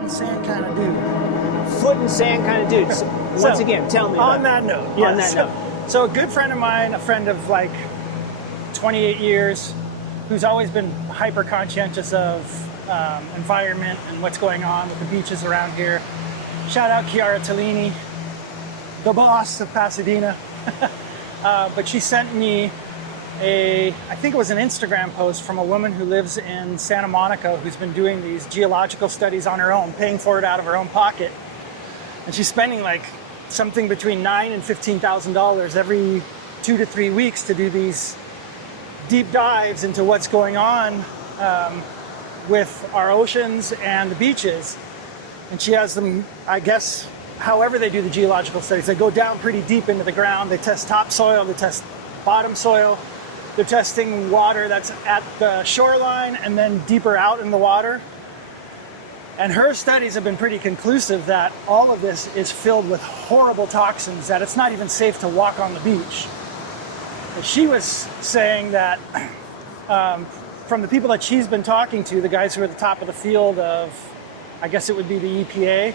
and sand kind of dude. Foot and sand kind of dude. So, once again, tell me. On that note. On that note. So a good friend of mine, a friend of like 28 years, who's always been hyper conscientious of environment and what's going on with the beaches around here. Shout out Chiara Tellini, the boss of Pasadena. But she sent me I think it was an Instagram post from a woman who lives in Santa Monica who's been doing these geological studies on her own, paying for it out of her own pocket. And she's spending like something between $9,000 and $15,000 every 2 to 3 weeks to do these deep dives into what's going on with our oceans and the beaches. And she has them, I guess, however they do the geological studies. They go down pretty deep into the ground. They test topsoil, they test bottom soil. They're testing water that's at the shoreline and then deeper out in the water. And her studies have been pretty conclusive that all of this is filled with horrible toxins, that it's not even safe to walk on the beach. And she was saying that from the people that she's been talking to, the guys who are at the top of the field of, I guess it would be the EPA,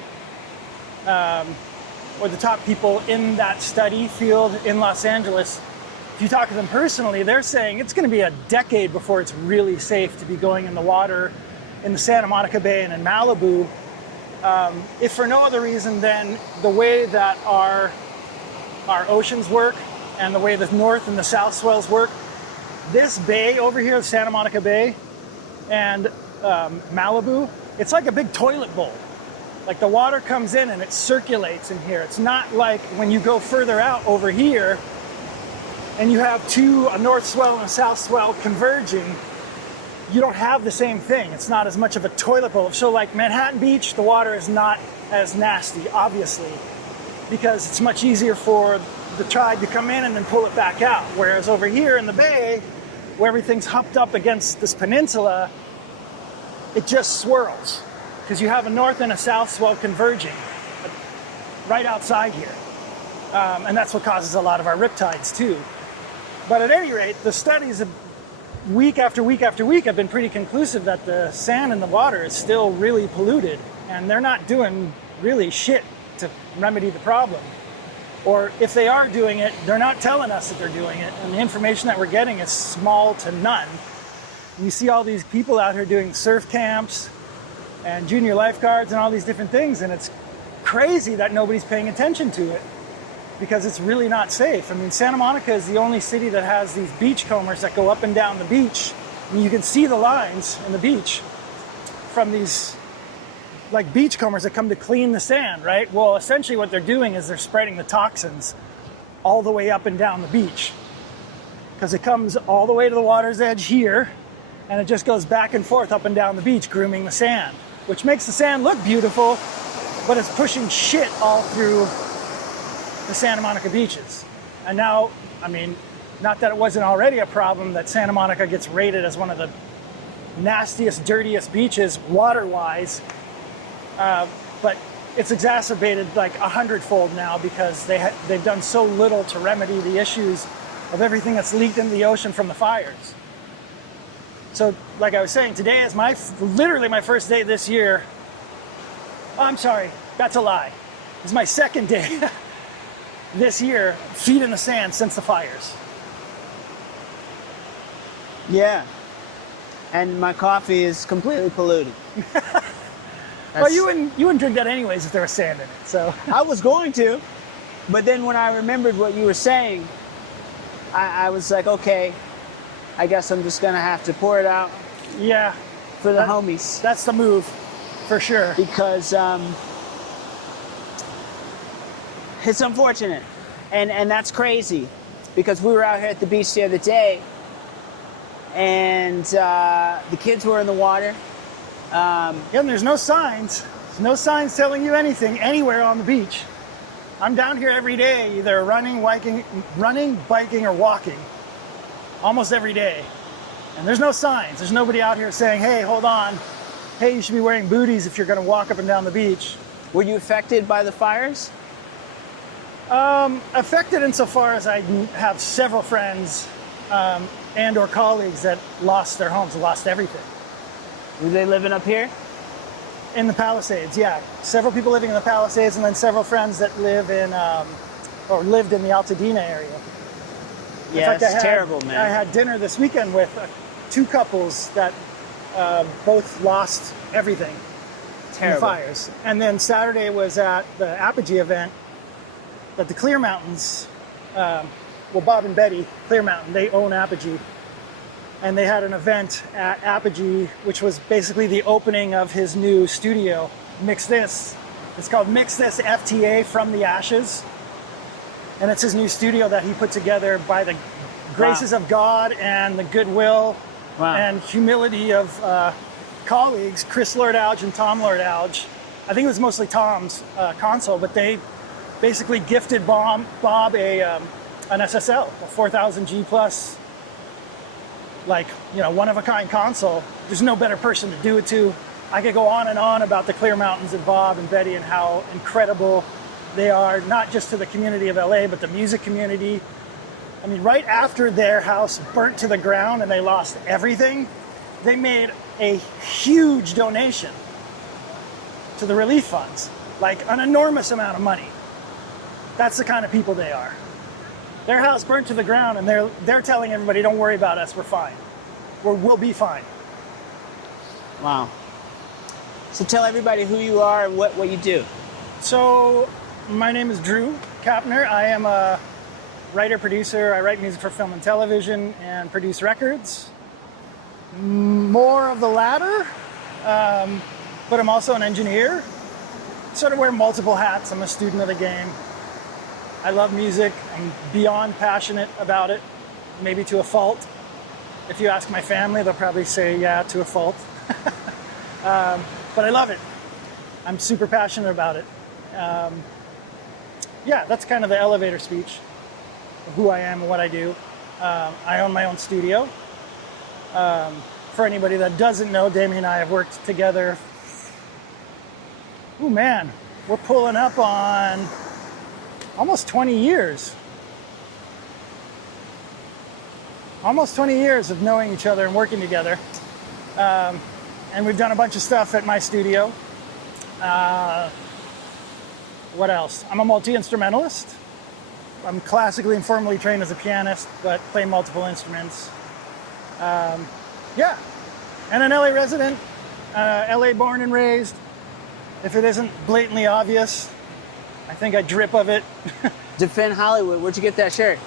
or the top people in that study field in Los Angeles, if you talk to them personally, they're saying it's going to be a decade before it's really safe to be going in the water in the Santa Monica Bay and in Malibu, if for no other reason than the way that our oceans work and the way the north and the south swells work. This bay over here, Santa Monica Bay and Malibu, it's like a big toilet bowl. Like the water comes in and it circulates in here. It's not like when you go further out over here and you have a north swell and a south swell converging, you don't have the same thing. It's not as much of a toilet bowl. So like Manhattan Beach, the water is not as nasty, obviously, because it's much easier for the tide to come in and then pull it back out. Whereas over here in the bay, where everything's humped up against this peninsula, it just swirls because you have a north and a south swell converging right outside here. And that's what causes a lot of our riptides too. But at any rate, the studies have, week after week after week have been pretty conclusive that the sand in the water is still really polluted, and they're not doing really shit to remedy the problem. Or if they are doing it, they're not telling us that they're doing it, and the information that we're getting is small to none. You see all these people out here doing surf camps and junior lifeguards and all these different things, and it's crazy that nobody's paying attention to it, because it's really not safe. I mean, Santa Monica is the only city that has these beachcombers that go up and down the beach. And you can see the lines in the beach from these like beachcombers that come to clean the sand, right? Well, essentially what they're doing is they're spreading the toxins all the way up and down the beach, because it comes all the way to the water's edge here, and it just goes back and forth up and down the beach, grooming the sand, which makes the sand look beautiful, but it's pushing shit all through the Santa Monica beaches. And now, I mean, not that it wasn't already a problem that Santa Monica gets rated as one of the nastiest, dirtiest beaches water-wise, but it's exacerbated like 100-fold now because they've done so little to remedy the issues of everything that's leaked into the ocean from the fires. So, like I was saying, today is literally my first day this year. Oh, I'm sorry, that's a lie. It's my second day this year, feet in the sand since the fires. Yeah. And my coffee is completely polluted. Well, you wouldn't drink that anyways if there was sand in it, so. I was going to, but then when I remembered what you were saying, I was like, okay, I guess I'm just gonna have to pour it out. Yeah. For the homies. That's the move, for sure. Because it's unfortunate, and that's crazy, because we were out here at the beach the other day, and the kids were in the water. Yeah, and there's no signs. There's no signs telling you anything anywhere on the beach. I'm down here every day, either running, biking, or walking, almost every day. And there's no signs. There's nobody out here saying, hey, hold on. Hey, you should be wearing booties if you're going to walk up and down the beach. Were you affected by the fires? Affected insofar as I have several friends and or colleagues that lost their homes, lost everything. Were they living up here? In the Palisades, yeah. Several people living in the Palisades, and then several friends that live in, or lived in the Altadena area. Yeah, In fact, it's terrible, man. I had dinner this weekend with two couples that both lost everything in the fires. And then Saturday was at the Apogee event at the Clear Mountains. Bob and Betty, Clear Mountain, they own Apogee. And they had an event at Apogee, which was basically the opening of his new studio, Mix This. It's called Mix This FTA From the Ashes. And it's his new studio that he put together by the graces of God and the goodwill and humility of colleagues, Chris Lord-Alge and Tom Lord-Alge. I think it was mostly Tom's console, but they basically gifted Bob an SSL, a 4000G plus, like, one-of-a-kind console. There's no better person to do it to. I could go on and on about the Clear Mountains and Bob and Betty and how incredible they are, not just to the community of LA, but the music community. I mean, right after their house burnt to the ground and they lost everything, they made a huge donation to the relief funds, like an enormous amount of money. That's the kind of people they are. Their house burnt to the ground, and they're telling everybody, don't worry about us, we're fine. We'll be fine. Wow. So tell everybody who you are and what you do. So my name is Drew Kapner. I am a writer-producer. I write music for film and television and produce records. More of the latter, but I'm also an engineer. Sort of wear multiple hats. I'm a student of the game. I love music. I'm beyond passionate about it, maybe to a fault. If you ask my family, they'll probably say, yeah, to a fault. But I love it. I'm super passionate about it. Yeah, that's kind of the elevator speech of who I am and what I do. I own my own studio. For anybody that doesn't know, Damian and I have worked together. Oh man, we're pulling up on almost 20 years. Almost 20 years of knowing each other and working together. And we've done a bunch of stuff at my studio. What else? I'm a multi-instrumentalist. I'm classically and formally trained as a pianist, but play multiple instruments. Yeah, and an LA resident, LA born and raised. If it isn't blatantly obvious, I think I drip of it. Defend Hollywood. Where'd you get that shirt?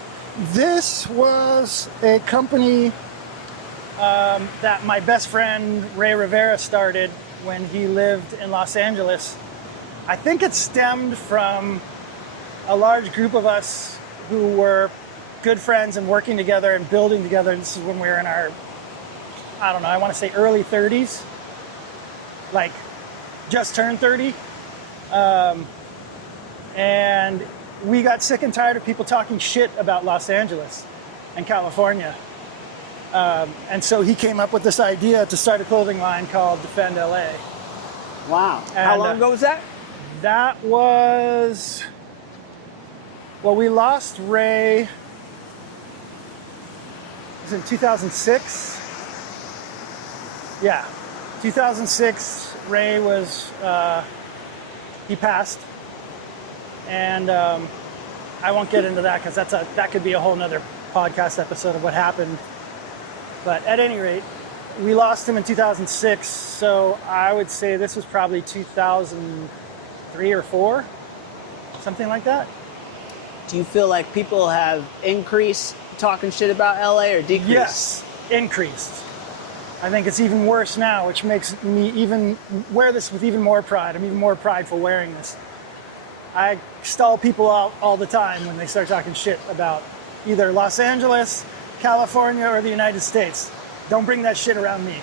This was a company that my best friend Ray Rivera started when he lived in Los Angeles. I think it stemmed from a large group of us who were good friends and working together and building together. This is when we were in our, I don't know, I want to say early 30s, like just turned 30. And we got sick and tired of people talking shit about Los Angeles and California. And so he came up with this idea to start a clothing line called Defend LA. Wow. And, how long ago was that? That was, well, we lost Ray, it was in 2006. Yeah, 2006, Ray was, he passed. And I won't get into that because that could be a whole nother podcast episode of what happened. But at any rate, we lost him in 2006. So I would say this was probably 2003 or 4, something like that. Do you feel like people have increased talking shit about LA or decreased? Yes, increased. I think it's even worse now, which makes me even wear this with even more pride. I'm even more prideful wearing this. I stall people out all the time when they start talking shit about either Los Angeles, California, or the United States. Don't bring that shit around me.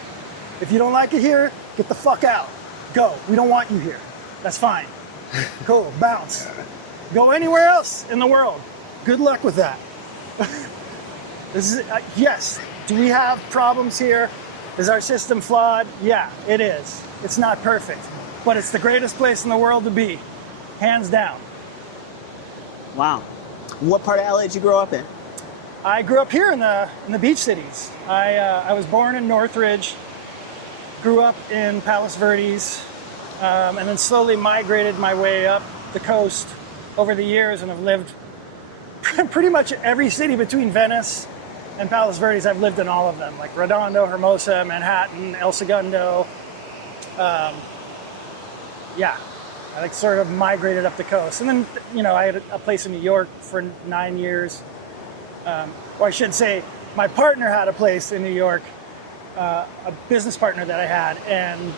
If you don't like it here, get the fuck out. Go. We don't want you here. That's fine. Cool. Bounce. Go anywhere else in the world. Good luck with that. This is yes. Do we have problems here? Is our system flawed? Yeah, it is. It's not perfect, but it's the greatest place in the world to be. Hands down. Wow. What part of LA did you grow up in? I grew up here in the beach cities. I was born in Northridge, grew up in Palos Verdes, and then slowly migrated my way up the coast over the years, and have lived pretty much every city between Venice and Palos Verdes. I've lived in all of them, like Redondo, Hermosa, Manhattan, El Segundo. Yeah, I like sort of migrated up the coast. And then, you know, I had a place in New York for 9 years. Or I should say, my partner had a place in New York, a business partner that I had, and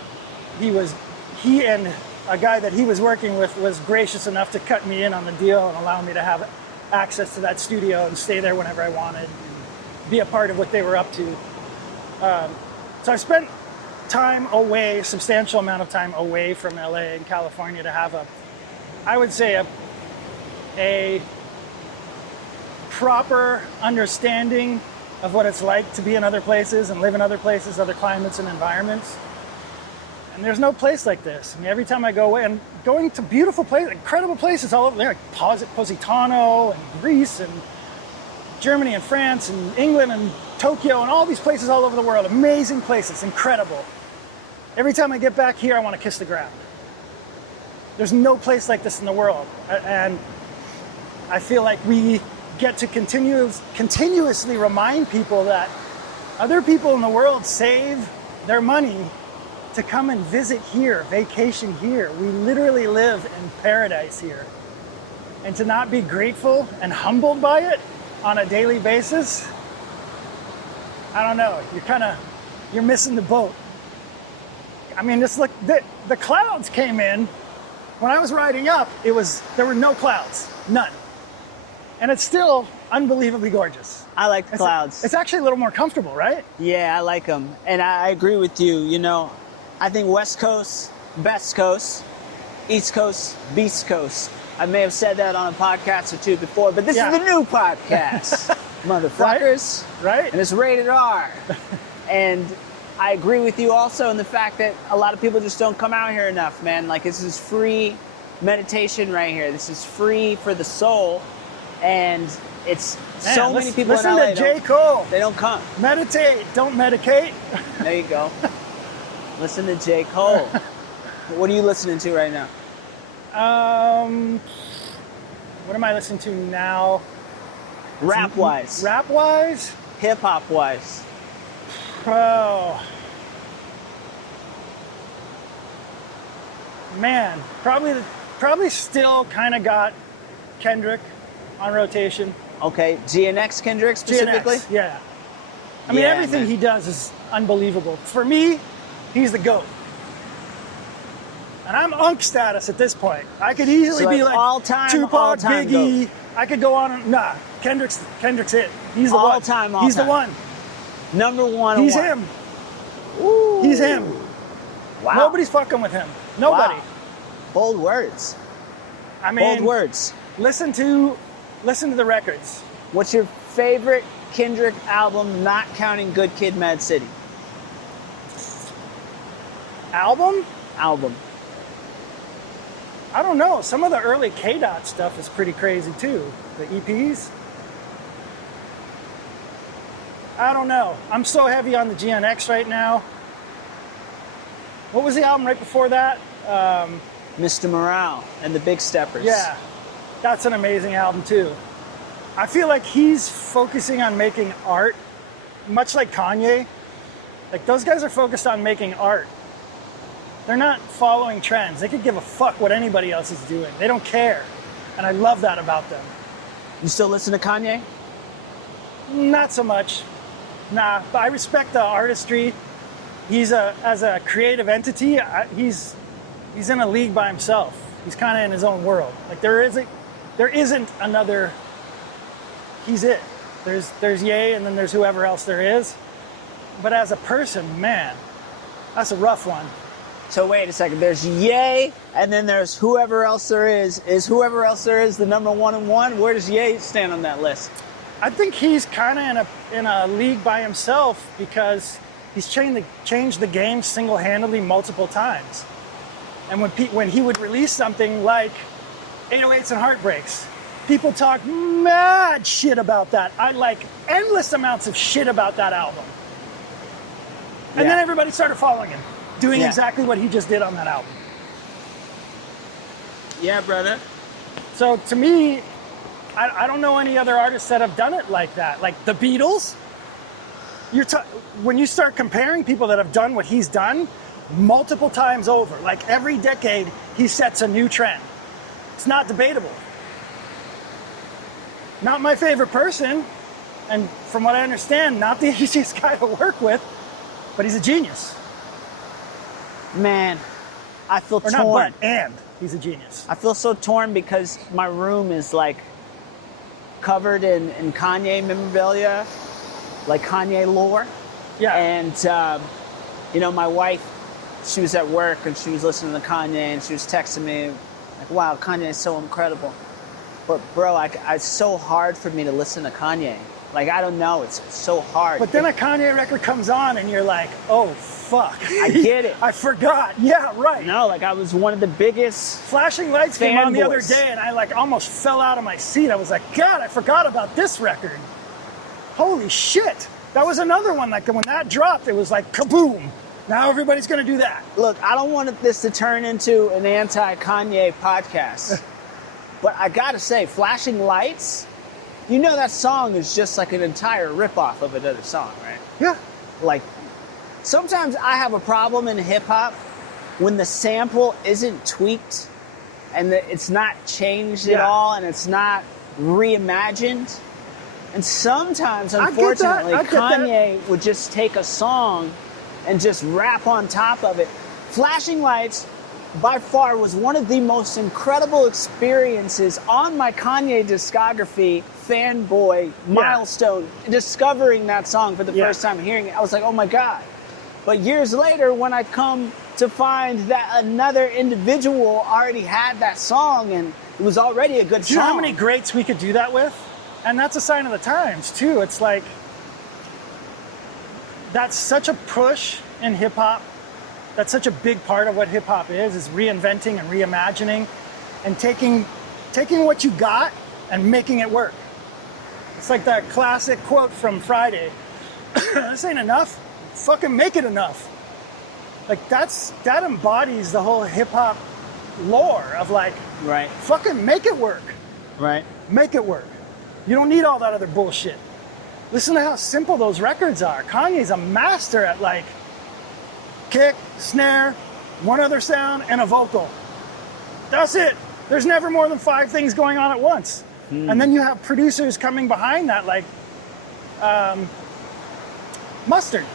he and a guy that he was working with was gracious enough to cut me in on the deal and allow me to have access to that studio and stay there whenever I wanted and be a part of what they were up to. So I spent time away, substantial amount of time away from LA and California to have a proper understanding of what it's like to be in other places and live in other places, other climates and environments. And there's no place like this. I mean, every time I go away, and going to beautiful places, incredible places all over there, like Positano and Greece and Germany and France and England and Tokyo and all these places all over the world, amazing places, incredible. Every time I get back here, I want to kiss the ground. There's no place like this in the world. And I feel like we get to continuously remind people that other people in the world save their money to come and visit here, vacation here. We literally live in paradise here. And to not be grateful and humbled by it on a daily basis, I don't know, you're missing the boat. I mean, just look, the clouds came in. When I was riding up, there were no clouds, none. And it's still unbelievably gorgeous. I like the clouds. It's actually a little more comfortable, right? Yeah, I like them. And I agree with you. You know, I think West Coast, best coast, East Coast, beast coast. I may have said that on a podcast or two before, but this is the new podcast, motherfuckers. Right? And it's rated R. And I agree with you also in the fact that a lot of people just don't come out here enough, man. Like, this is free meditation right here. This is free for the soul. And it's many people in LA. Listen to J. Cole. They don't come. Meditate, don't medicate. There you go. Listen to J. Cole. What are you listening to right now? What am I listening to now? Rap-wise. Rap-wise? Hip-hop-wise. Oh. Man, probably still kind of got Kendrick on rotation. Okay, GNX Kendrick specifically? GNX, yeah. I mean, everything he does is unbelievable. For me, he's the GOAT. And I'm Unk status at this point. I could easily be like all-time, Tupac, Biggie. GOAT. I could go on and, nah, Kendrick's it. He's the all-time, one. He's the one. Number one. He's him. Ooh. He's him. Wow. Nobody's fucking with him. Nobody. Wow. Bold words. I mean, bold words. Listen to the records. What's your favorite Kendrick album, not counting Good Kid, Mad City? Album? Album. I don't know. Some of the early K-Dot stuff is pretty crazy too. The EPs. I don't know. I'm so heavy on the GNX right now. What was the album right before that? Mr. Morale and the Big Steppers. Yeah, that's an amazing album too. I feel like he's focusing on making art, much like Kanye. Like, those guys are focused on making art. They're not following trends. They could give a fuck what anybody else is doing. They don't care. And I love that about them. You still listen to Kanye? Not so much. Nah, but I respect the artistry. As a creative entity, he's in a league by himself. He's kind of in his own world. Like, there isn't another. He's it. There's Ye, and then there's whoever else there is. But as a person, man, that's a rough one. So wait a second. There's Ye, and then there's whoever else there is. Is whoever else there is the number 1 and 1? Where does Ye stand on that list? I think he's kind of in a league by himself because he's changed the game single-handedly multiple times. And when he would release something like 808s and Heartbreaks, people talk mad shit about that. I like endless amounts of shit about that album. And then everybody started following him, doing exactly what he just did on that album. Yeah, brother. So to me, I don't know any other artists that have done it like that. Like the Beatles, when you start comparing people that have done what he's done multiple times over, like every decade, he sets a new trend. It's not debatable. Not my favorite person, and from what I understand, not the easiest guy to work with, but he's a genius. Man, I feel Or torn. not but, and he's a genius. I feel so torn because my room is like covered in Kanye memorabilia, like Kanye lore. Yeah. And, you know, my wife, she was at work and she was listening to Kanye and she was texting me like, wow, Kanye is so incredible. But bro, it's so hard for me to listen to Kanye. Like, I don't know, it's so hard. But then a Kanye record comes on and you're like, oh, fuck. I get it. I forgot. Yeah, right. No, like I was one of the biggest. Flashing Lights came on the other fanboys. day and I like almost fell out of my seat. I was like, God, I forgot about this record. Holy shit. That was another one, like when that dropped, it was like kaboom. Now everybody's gonna do that. Look, I don't want this to turn into an anti-Kanye podcast, but I gotta say, Flashing Lights, you know that song is just like an entire ripoff of another song, right? Yeah. Like, sometimes I have a problem in hip-hop when the sample isn't tweaked and it's not changed at all and it's not reimagined. And sometimes, unfortunately, I get that. Kanye would just take a song and just rap on top of it. Flashing Lights, by far, was one of the most incredible experiences on my Kanye discography, fanboy, milestone, discovering that song for the first time, hearing it. I was like, oh my God. But years later, when I come to find that another individual already had that song and it was already a good song. Do you know how many greats we could do that with? And that's a sign of the times, too. It's like, that's such a push in hip-hop. That's such a big part of what hip-hop is reinventing and reimagining and taking what you got and making it work. It's like that classic quote from Friday. This ain't enough. Fucking make it enough. Like, that embodies the whole hip-hop lore of like, right, fucking make it work. Right. Make it work. You don't need all that other bullshit. Listen to how simple those records are. Kanye's a master at like kick, snare, one other sound, and a vocal. That's it. There's never more than 5 things going on at once. And then you have producers coming behind that like Mustard.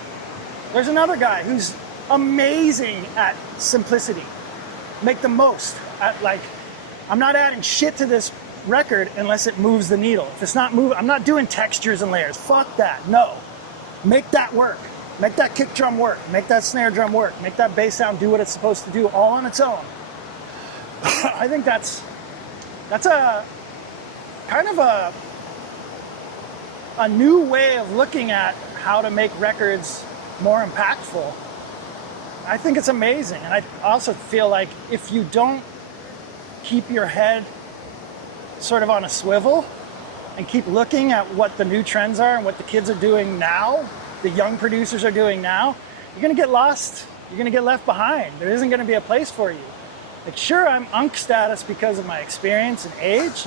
There's another guy who's amazing at simplicity. Make the most at like, I'm not adding shit to this record unless it moves the needle. If it's not moving, I'm not doing textures and layers. Fuck that. No. Make that work. Make that kick drum work. Make that snare drum work. Make that bass sound do what it's supposed to do all on its own. I think that's a kind of a new way of looking at how to make records more impactful. I think it's amazing. And I also feel like if you don't keep your head sort of on a swivel and keep looking at what the new trends are and what the kids are doing now, the young producers are doing now, you're going to get lost. You're going to get left behind. There isn't going to be a place for you. Like, sure, I'm unk status because of my experience and age,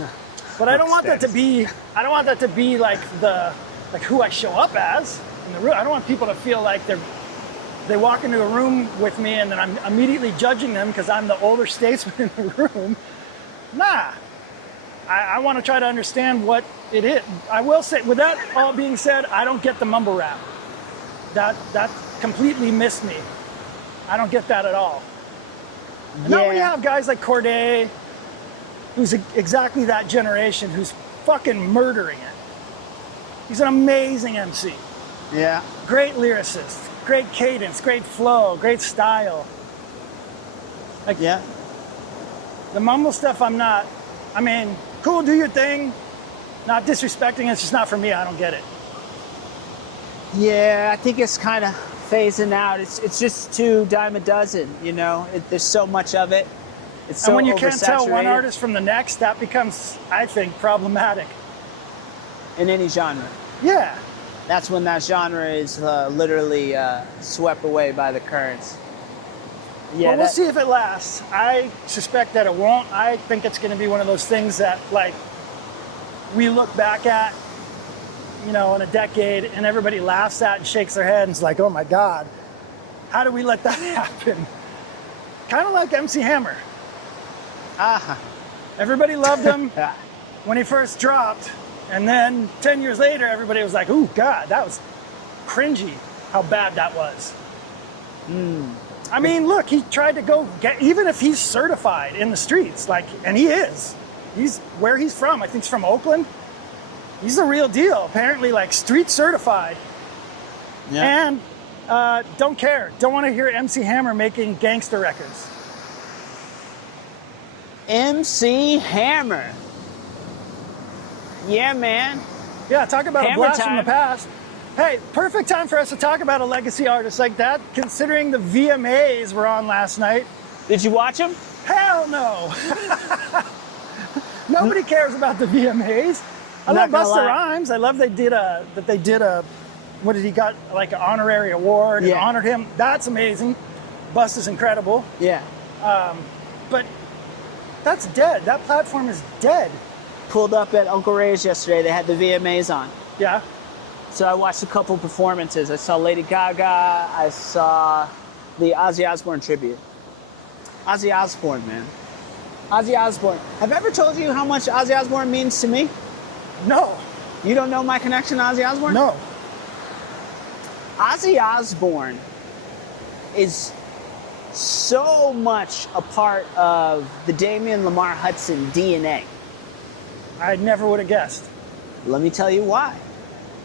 but I don't want that to be. I don't want that to be like who I show up as in the room. I don't want people to feel like they walk into a room with me and then I'm immediately judging them because I'm the older statesman in the room. Nah. I want to try to understand what it is. I will say, with that all being said, I don't get the mumble rap. That completely missed me. I don't get that at all. And now when you have guys like Corday, who's exactly that generation, who's fucking murdering it. He's an amazing MC. Yeah. Great lyricist, great cadence, great flow, great style. Like, Yeah. the mumble stuff, I mean, cool, do your thing. Not disrespecting, it's just not for me. I don't get it. Yeah, I think it's kind of phasing out. It's just too dime a dozen, you know? There's so much of it. It's so And when you can't tell one oversaturated artist from the next, that becomes, I think, problematic. in any genre. Yeah. That's when that genre is literally swept away by the currents. Yeah, Well, we'll see if it lasts. I suspect that it won't. I think it's going to be one of those things that, like, we look back at, you know, in a decade, and everybody laughs at and shakes their head and is like, oh my God, how do we let that happen? Kind of like MC Hammer. Everybody loved him when he first dropped, and then 10 years later, everybody was like, ooh, God, that was cringy, how bad that was. I mean, look, he tried to go get, even if he's certified in the streets, like, and he is. He's where he's from. I think he's from Oakland. He's the real deal. Apparently, like, street certified. Yeah. And don't care. Don't want to hear MC Hammer making gangster records. MC Hammer. Yeah, man. Yeah, talk about Hammer a blast from the time. past. Hey, perfect time for us to talk about a legacy artist like that, considering the VMAs were on last night. Did you watch him? Hell no. Nobody cares about the VMAs. I Not love gonna Busta lie. Rhymes. I love they did a what did he got, like an honorary award and Yeah. honored him. That's amazing. Busta's incredible. Yeah. But that's dead. That platform is dead. Pulled up at Uncle Ray's yesterday. They had the VMAs on. Yeah. So I watched a couple performances. I saw Lady Gaga. I saw the Ozzy Osbourne tribute. Ozzy Osbourne, man. Ozzy Osbourne. Have I ever told you how much Ozzy Osbourne means to me? No. You don't know my connection to Ozzy Osbourne? No. Ozzy Osbourne is so much a part of the Damian Lemar Hudson DNA. I never would have guessed. Let me tell you why.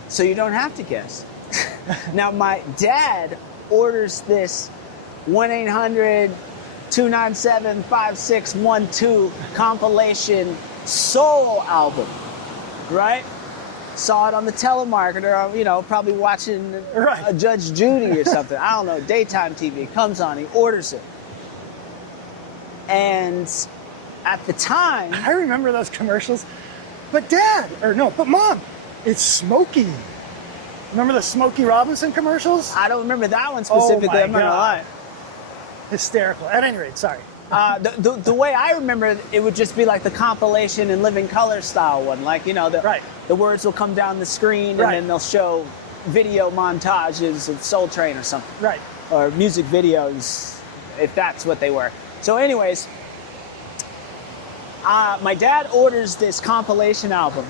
So you don't have to guess. Now, my dad orders this 1-800-297-5612 compilation soul album, right? Saw it on the telemarketer, you know, probably watching Right. a Judge Judy or something. I don't know, daytime TV. Comes on, he orders it. And at the time, I remember those commercials. But Mom, it's Smokey. Remember the Smokey Robinson commercials? I don't remember that one specifically, Oh my I'm not gonna God. lie. Hysterical. At any rate, sorry. The way I remember it, it would just be like the compilation and living color style one. Like, you know, Right. the words will come down the screen and Right. then they'll show video montages of Soul Train or something. Right. Or music videos, if that's what they were. So anyways, my dad orders this compilation album.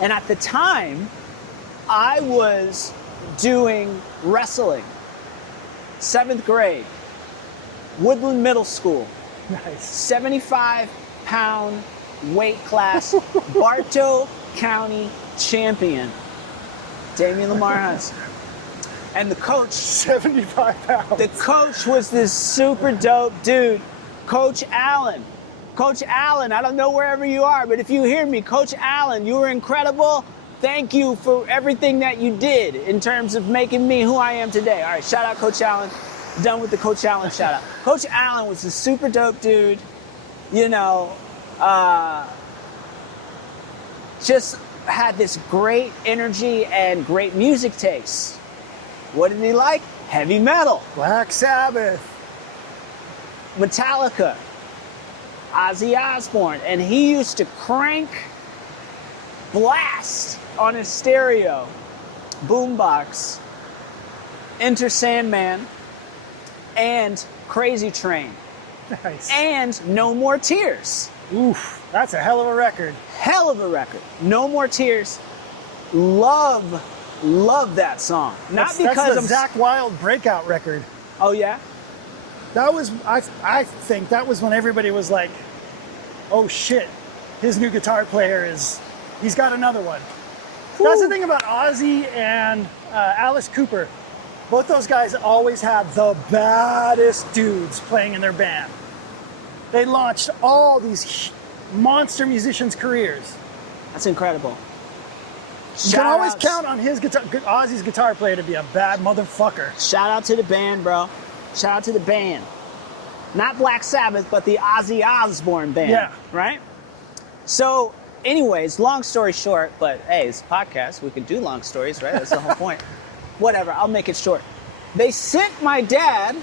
And at the time, I was doing wrestling, 7th grade, Woodland Middle School, Nice. 75-pound weight class, Bartow County champion, Damian Lemar Hudson. And the coach, 75 pounds. the coach was this super dope dude, Coach Allen. Coach Allen, I don't know wherever you are, but if you hear me, Coach Allen, you were incredible. Thank you for everything that you did in terms of making me who I am today. All right, shout out Coach Allen. Done with the Coach Allen shout out. Coach Allen was a super dope dude, you know, just had this great energy and great music taste. What did he like? Heavy metal, Black Sabbath. Metallica, Ozzy Osbourne, and he used to crank blast on his stereo boombox Enter Sandman and Crazy Train Nice. and No More Tears. Oof, that's a hell of a record. Hell of a record. No More Tears. Love that song. Not because that's the I'm Zakk Wylde breakout record. Oh yeah? That was, I think that was when everybody was like, oh shit, his new guitar player he's got another one. That's the thing about Ozzy and Alice Cooper. Both those guys always had the baddest dudes playing in their band. They launched all these monster musicians' careers. That's incredible. You can always Shout-outs. count on Ozzy's guitar player to be a bad motherfucker. Shout out to the band, bro. Shout out to the band. Not Black Sabbath, but the Ozzy Osbourne band. Yeah. Right? So, anyways, long story short, but hey, it's a podcast. We can do long stories, right? That's the whole point. Whatever, I'll make it short. They sent my dad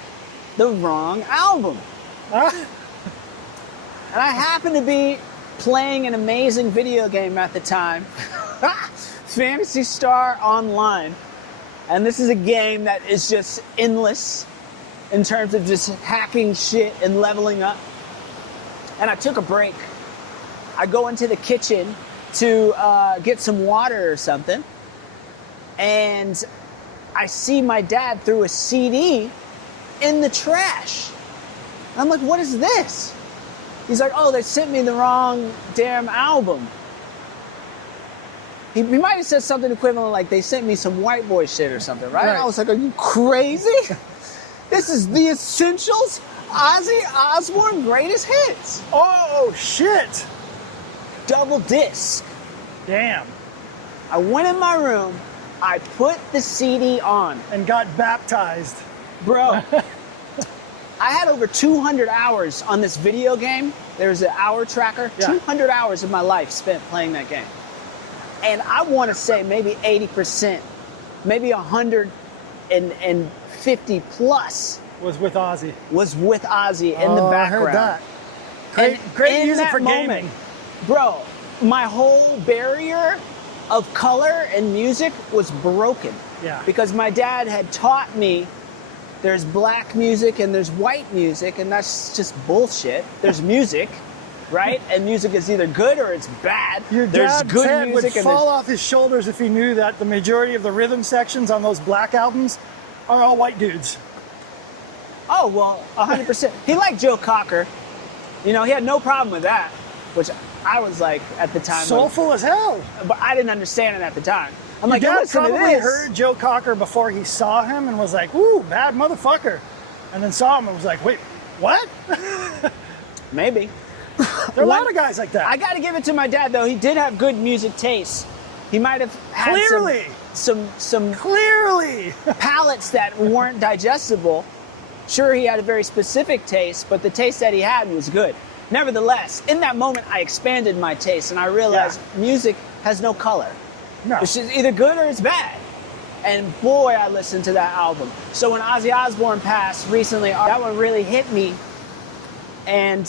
the wrong album. Huh? And I happened to be playing an amazing video game at the time, Phantasy Star Online. And this is a game that is just endless in terms of just hacking shit and leveling up. And I took a break. I go into the kitchen to get some water or something. And I see my dad threw a CD in the trash. And I'm like, what is this? He's like, oh, they sent me the wrong damn album. He might have said something equivalent like, they sent me some white boy shit or something, right? I was like, are you crazy? This is The Essentials, Ozzy Osbourne Greatest Hits. Oh, shit. Double disc. Damn. I went in my room, I put the CD on. And got baptized. Bro, I had over 200 hours on this video game. There's an hour tracker. Yeah. 200 hours of my life spent playing that game. And I want to say maybe 80%, maybe 150 plus was with Ozzy. Was with Ozzy in the background. I heard that. Great music for gaming. Bro, my whole barrier of color and music was broken. Yeah. Because my dad had taught me there's black music and there's white music, and that's just bullshit. There's music, right? And music is either good or it's bad. Your dad's head would fall off his shoulders if he knew that the majority of the rhythm sections on those black albums are all white dudes. Oh, well, 100%. He liked Joe Cocker. You know, he had no problem with that, which I was like, at the time. Soulful as hell. But I didn't understand it at the time. I'm Your like, dad listen to probably this. heard Joe Cocker before he saw him and was like, "Ooh, bad motherfucker," and then saw him and was like, "Wait, what?" Maybe. There are a lot of guys like that. I got to give it to my dad, though. He did have good music taste. He might have had some clearly palates that weren't digestible. Sure, he had a very specific taste, but the taste that he had was good. Nevertheless, in that moment, I expanded my taste, and I realized music has no color. No. It's just either good or it's bad. And boy, I listened to that album. So when Ozzy Osbourne passed recently, that one really hit me. And,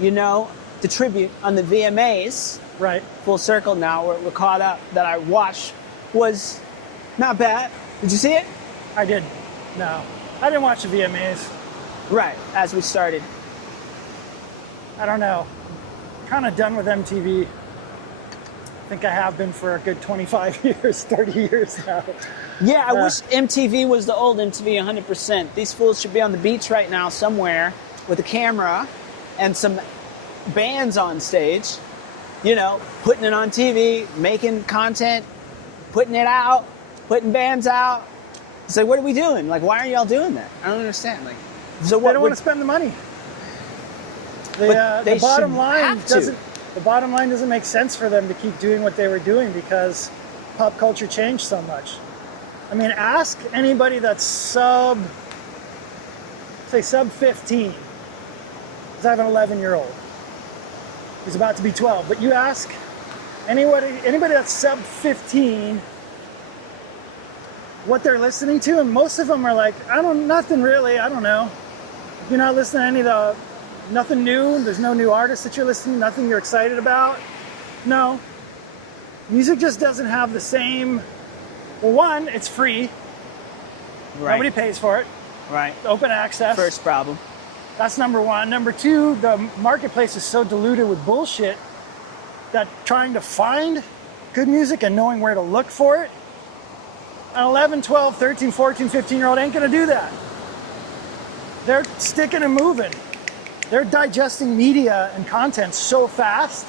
you know, the tribute on the VMAs, right? Full circle now, we're caught up, that I watched was not bad. Did you see it? I did. No. I didn't watch the VMAs. Right, as we started. I don't know. Kind of done with MTV. I think I have been for a good 25 years, 30 years now. Yeah, I wish MTV was the old MTV 100%. These fools should be on the beach right now somewhere with a camera and some bands on stage, you know, putting it on TV, making content, putting it out, putting bands out. It's like, what are we doing? Like, why are y'all doing that? I don't understand. Like, so what? They don't want to spend the money. The bottom line doesn't make sense for them to keep doing what they were doing because pop culture changed so much. I mean, ask anybody that's sub 15. Because I have an 11-year-old. He's about to be 12. But you ask anybody that's sub 15 what they're listening to, and most of them are like, nothing really, I don't know. You're not listening to any of the, nothing new, there's no new artists that you're listening to, nothing you're excited about. No. Music just doesn't have the same, well, one, it's free. Right. Nobody pays for it. Right. Open access. First problem. That's number one. Number two, the marketplace is so diluted with bullshit that trying to find good music and knowing where to look for it, an 11, 12, 13, 14, 15-year-old ain't gonna do that. They're sticking and moving. They're digesting media and content so fast.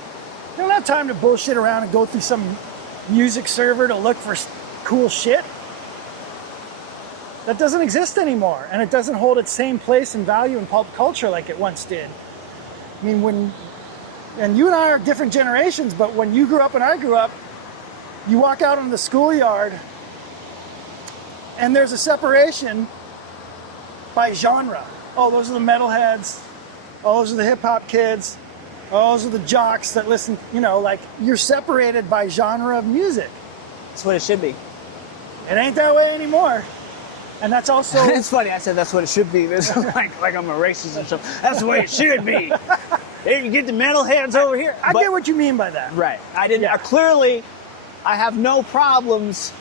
They don't have time to bullshit around and go through some music server to look for cool shit. That doesn't exist anymore, and it doesn't hold its same place and value in pulp culture like it once did. I mean, and you and I are different generations, but when you grew up and I grew up, you walk out on the schoolyard and there's a separation by genre. Oh, those are the metalheads. Oh, those are the hip-hop kids. Oh, those are the jocks that listen, you know, like you're separated by genre of music. That's what it should be. It ain't that way anymore. And that's also... It's funny, I said that's what it should be. This like I'm a racist or something. That's the way it should be. Hey, you get the metalheads over here. I get what you mean by that. Right. I didn't. Clearly, I have no problems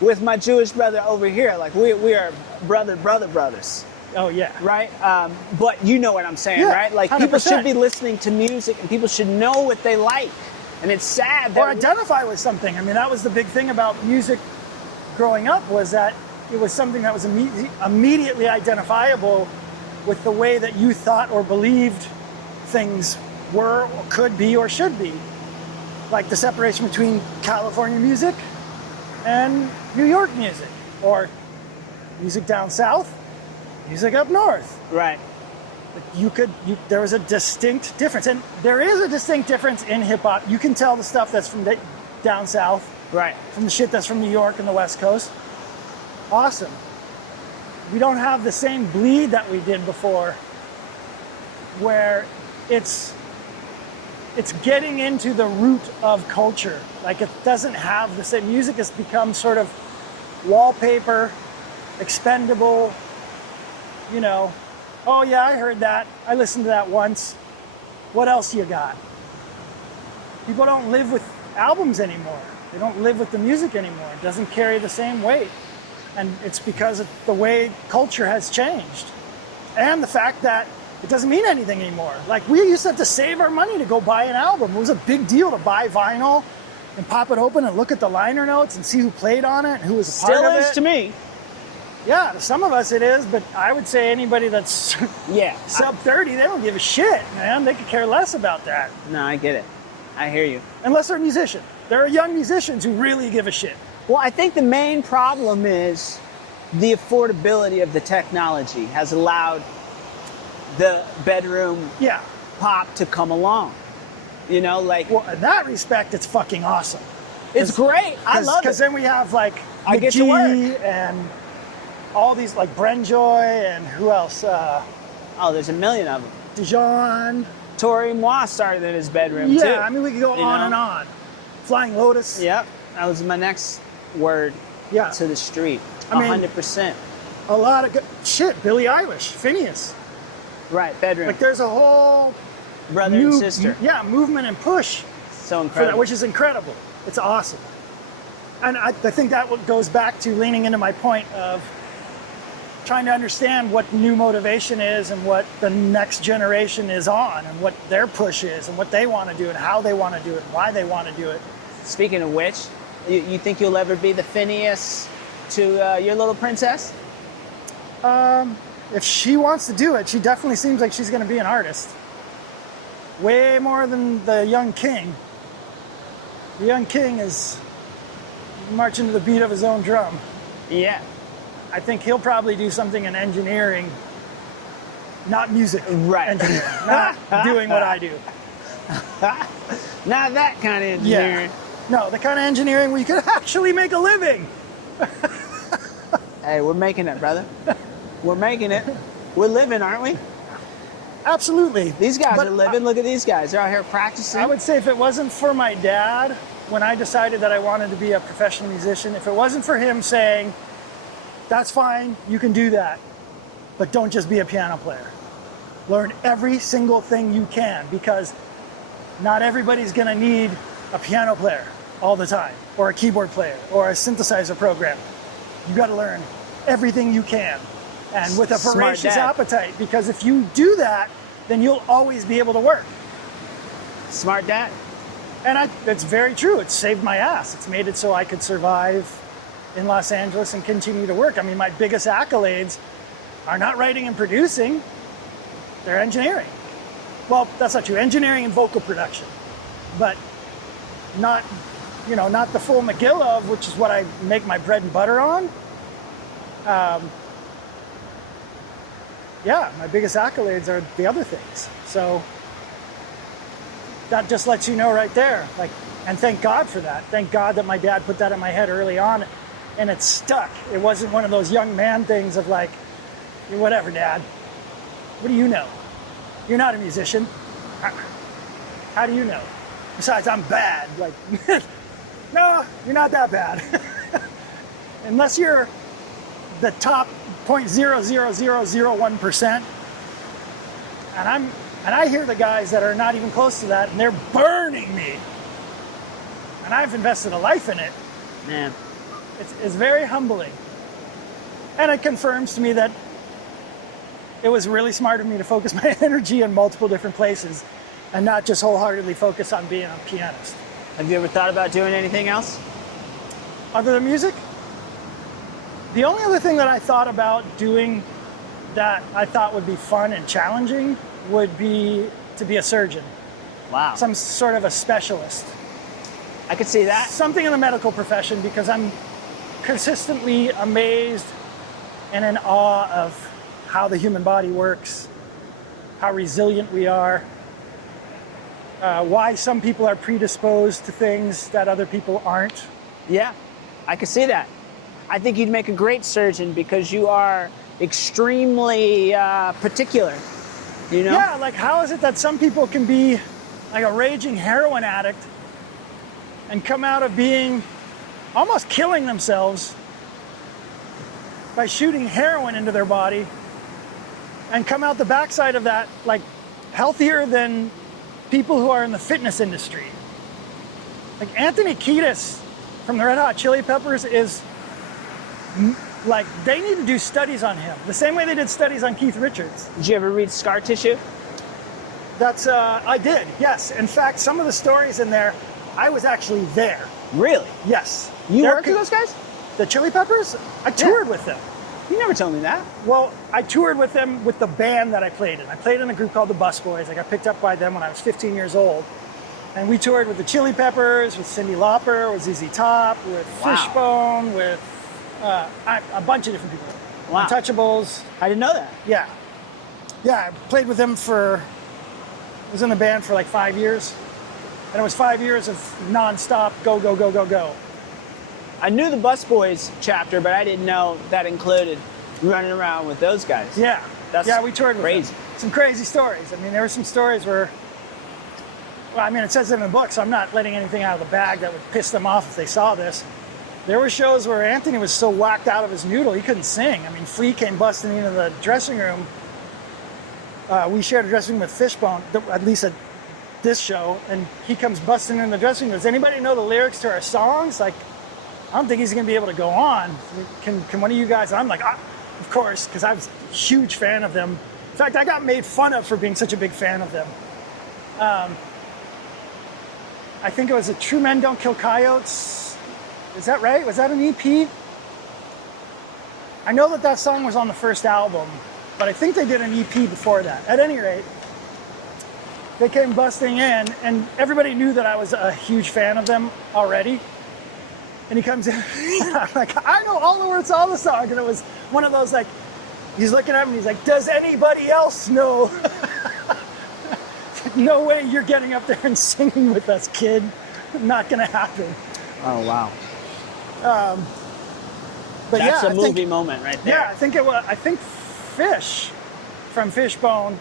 with my Jewish brother over here. Like we are brothers. Oh yeah. Right. But you know what I'm saying, right? Like 100%. People should be listening to music, and people should know what they like. And it's sad that or identify with something. I mean, that was the big thing about music growing up, was that it was something that was immediately identifiable with the way that you thought or believed things were or could be or should be. Like the separation between California music and New York music, or music down south, music up north. Right. There was a distinct difference, and there is a distinct difference in hip hop. You can tell the stuff that's from down south, right, from the shit that's from New York and the West Coast. Awesome. We don't have the same bleed that we did before, where it's getting into the root of culture. Like, it doesn't have the same. Music has become sort of wallpaper, expendable, you know. Oh yeah, I heard that. I listened to that once. What else you got? People don't live with albums anymore. They don't live with the music anymore. It doesn't carry the same weight. And it's because of the way culture has changed. And the fact that it doesn't mean anything anymore. Like, we used to have to save our money to go buy an album. It was a big deal to buy vinyl and pop it open and look at the liner notes and see who played on it and who was a part of it. Still is to me. Yeah, to some of us it is, but I would say anybody that's sub 30, they don't give a shit, man. They could care less about that. No, I get it. I hear you. Unless they're a musician. There are young musicians who really give a shit. Well, I think the main problem is the affordability of the technology has allowed the bedroom pop to come along. You know, like... Well, in that respect, it's fucking awesome. It's great. I love it. Because then we have, like, I get to work. And all these, like, Brenjoy and who else? There's a million of them. Dijon. Tori Moi started in his bedroom, too. Yeah, I mean, we could go on and on. Flying Lotus. Yep. That was my next word to the street. I mean, 100%. A lot of good shit. Billie Eilish, Phineas. Right, bedroom. Like, there's a whole brother and sister. Yeah, movement and push. So incredible. For that, which is incredible. It's awesome. And I think that goes back to leaning into my point of trying to understand what new motivation is and what the next generation is on and what their push is and what they want to do and how they want to do it and why they want to do it. Speaking of which, you think you'll ever be the Phineas to your little princess? If she wants to do it, she definitely seems like she's going to be an artist. Way more than the young king. The young king is marching to the beat of his own drum. Yeah. I think he'll probably do something in engineering, not music. Right. Engineering, not doing what I do. Not that kind of engineering. Yeah. No, the kind of engineering where you could actually make a living. Hey, we're making it, brother. We're making it. We're living, aren't we? Absolutely. These guys are living. Look at these guys. They're out here practicing. I would say if it wasn't for my dad, when I decided that I wanted to be a professional musician, if it wasn't for him saying, that's fine, you can do that, but don't just be a piano player. Learn every single thing you can, because not everybody's going to need a piano player all the time, or a keyboard player, or a synthesizer program. You got to learn everything you can, and with a voracious appetite, because if you do that, then you'll always be able to work. Smart dad. And it's very true. It's saved my ass. It's made it so I could survive in Los Angeles and continue to work. I mean, my biggest accolades are not writing and producing, they're engineering. Well, that's not true. Engineering and vocal production, but not the full McGill of, which is what I make my bread and butter on. My biggest accolades are the other things. So that just lets you know right there. Like, and thank God for that. Thank God that my dad put that in my head early on, and it stuck. It wasn't one of those young man things of like, whatever, Dad. What do you know? You're not a musician. How do you know? Besides, I'm bad. Like, no, you're not that bad. Unless you're the top 0.00001%. And I hear the guys that are not even close to that, and they're burning me. And I've invested a life in it. Man. It's very humbling. And it confirms to me that it was really smart of me to focus my energy in multiple different places and not just wholeheartedly focus on being a pianist. Have you ever thought about doing anything else? Other than music? The only other thing that I thought about doing that I thought would be fun and challenging would be to be a surgeon. Wow. Some sort of a specialist. I could see that. Something in the medical profession, because I'm consistently amazed and in awe of how the human body works, how resilient we are, why some people are predisposed to things that other people aren't. Yeah, I could see that. I think you'd make a great surgeon because you are extremely particular, you know? Yeah, like how is it that some people can be like a raging heroin addict and come out of being almost killing themselves by shooting heroin into their body and come out the backside of that like healthier than people who are in the fitness industry. Like Anthony Kiedis from the Red Hot Chili Peppers is like, they need to do studies on him the same way they did studies on Keith Richards. Did you ever read Scar Tissue? That's I did, yes. In fact, some of the stories in there, I was actually there. Really? Yes. You worked with those guys? The Chili Peppers? I toured with them. You never told me that. Well, I toured with them with the band that I played in. I played in a group called the Busboys. I got picked up by them when I was 15 years old. And we toured with the Chili Peppers, with Cyndi Lauper, with ZZ Top, with Fishbone, with a bunch of different people. Wow. Untouchables. I didn't know that. Yeah. Yeah, I played with them I was in the band for like 5 years. And it was 5 years of nonstop go, go, go, go, go. I knew the Busboys chapter, but I didn't know that included running around with those guys. Yeah. That's we toured with crazy. them. Some crazy stories. I mean, there were some stories where, well, I mean, it says it in the book, so I'm not letting anything out of the bag that would piss them off if they saw this. There were shows where Anthony was so whacked out of his noodle, he couldn't sing. I mean, Flea came busting into the dressing room. We shared a dressing room with Fishbone, at least at this show, and he comes busting in the dressing room. Does anybody know the lyrics to our songs? Like, I don't think he's going to be able to go on. Can one of you guys? I'm like, of course, because I was a huge fan of them. In fact, I got made fun of for being such a big fan of them. I think it was a True Men Don't Kill Coyotes. Is that right? Was that an EP? I know that song was on the first album, but I think they did an EP before that. At any rate, they came busting in, and everybody knew that I was a huge fan of them already. And he comes in, I'm like, I know all the words to all the songs. And it was one of those, like, he's looking at me, he's like, does anybody else know? No way you're getting up there and singing with us, kid. Not gonna happen. Oh, wow. But that's yeah, a movie moment right there. Yeah, I think Fish from Fishbone,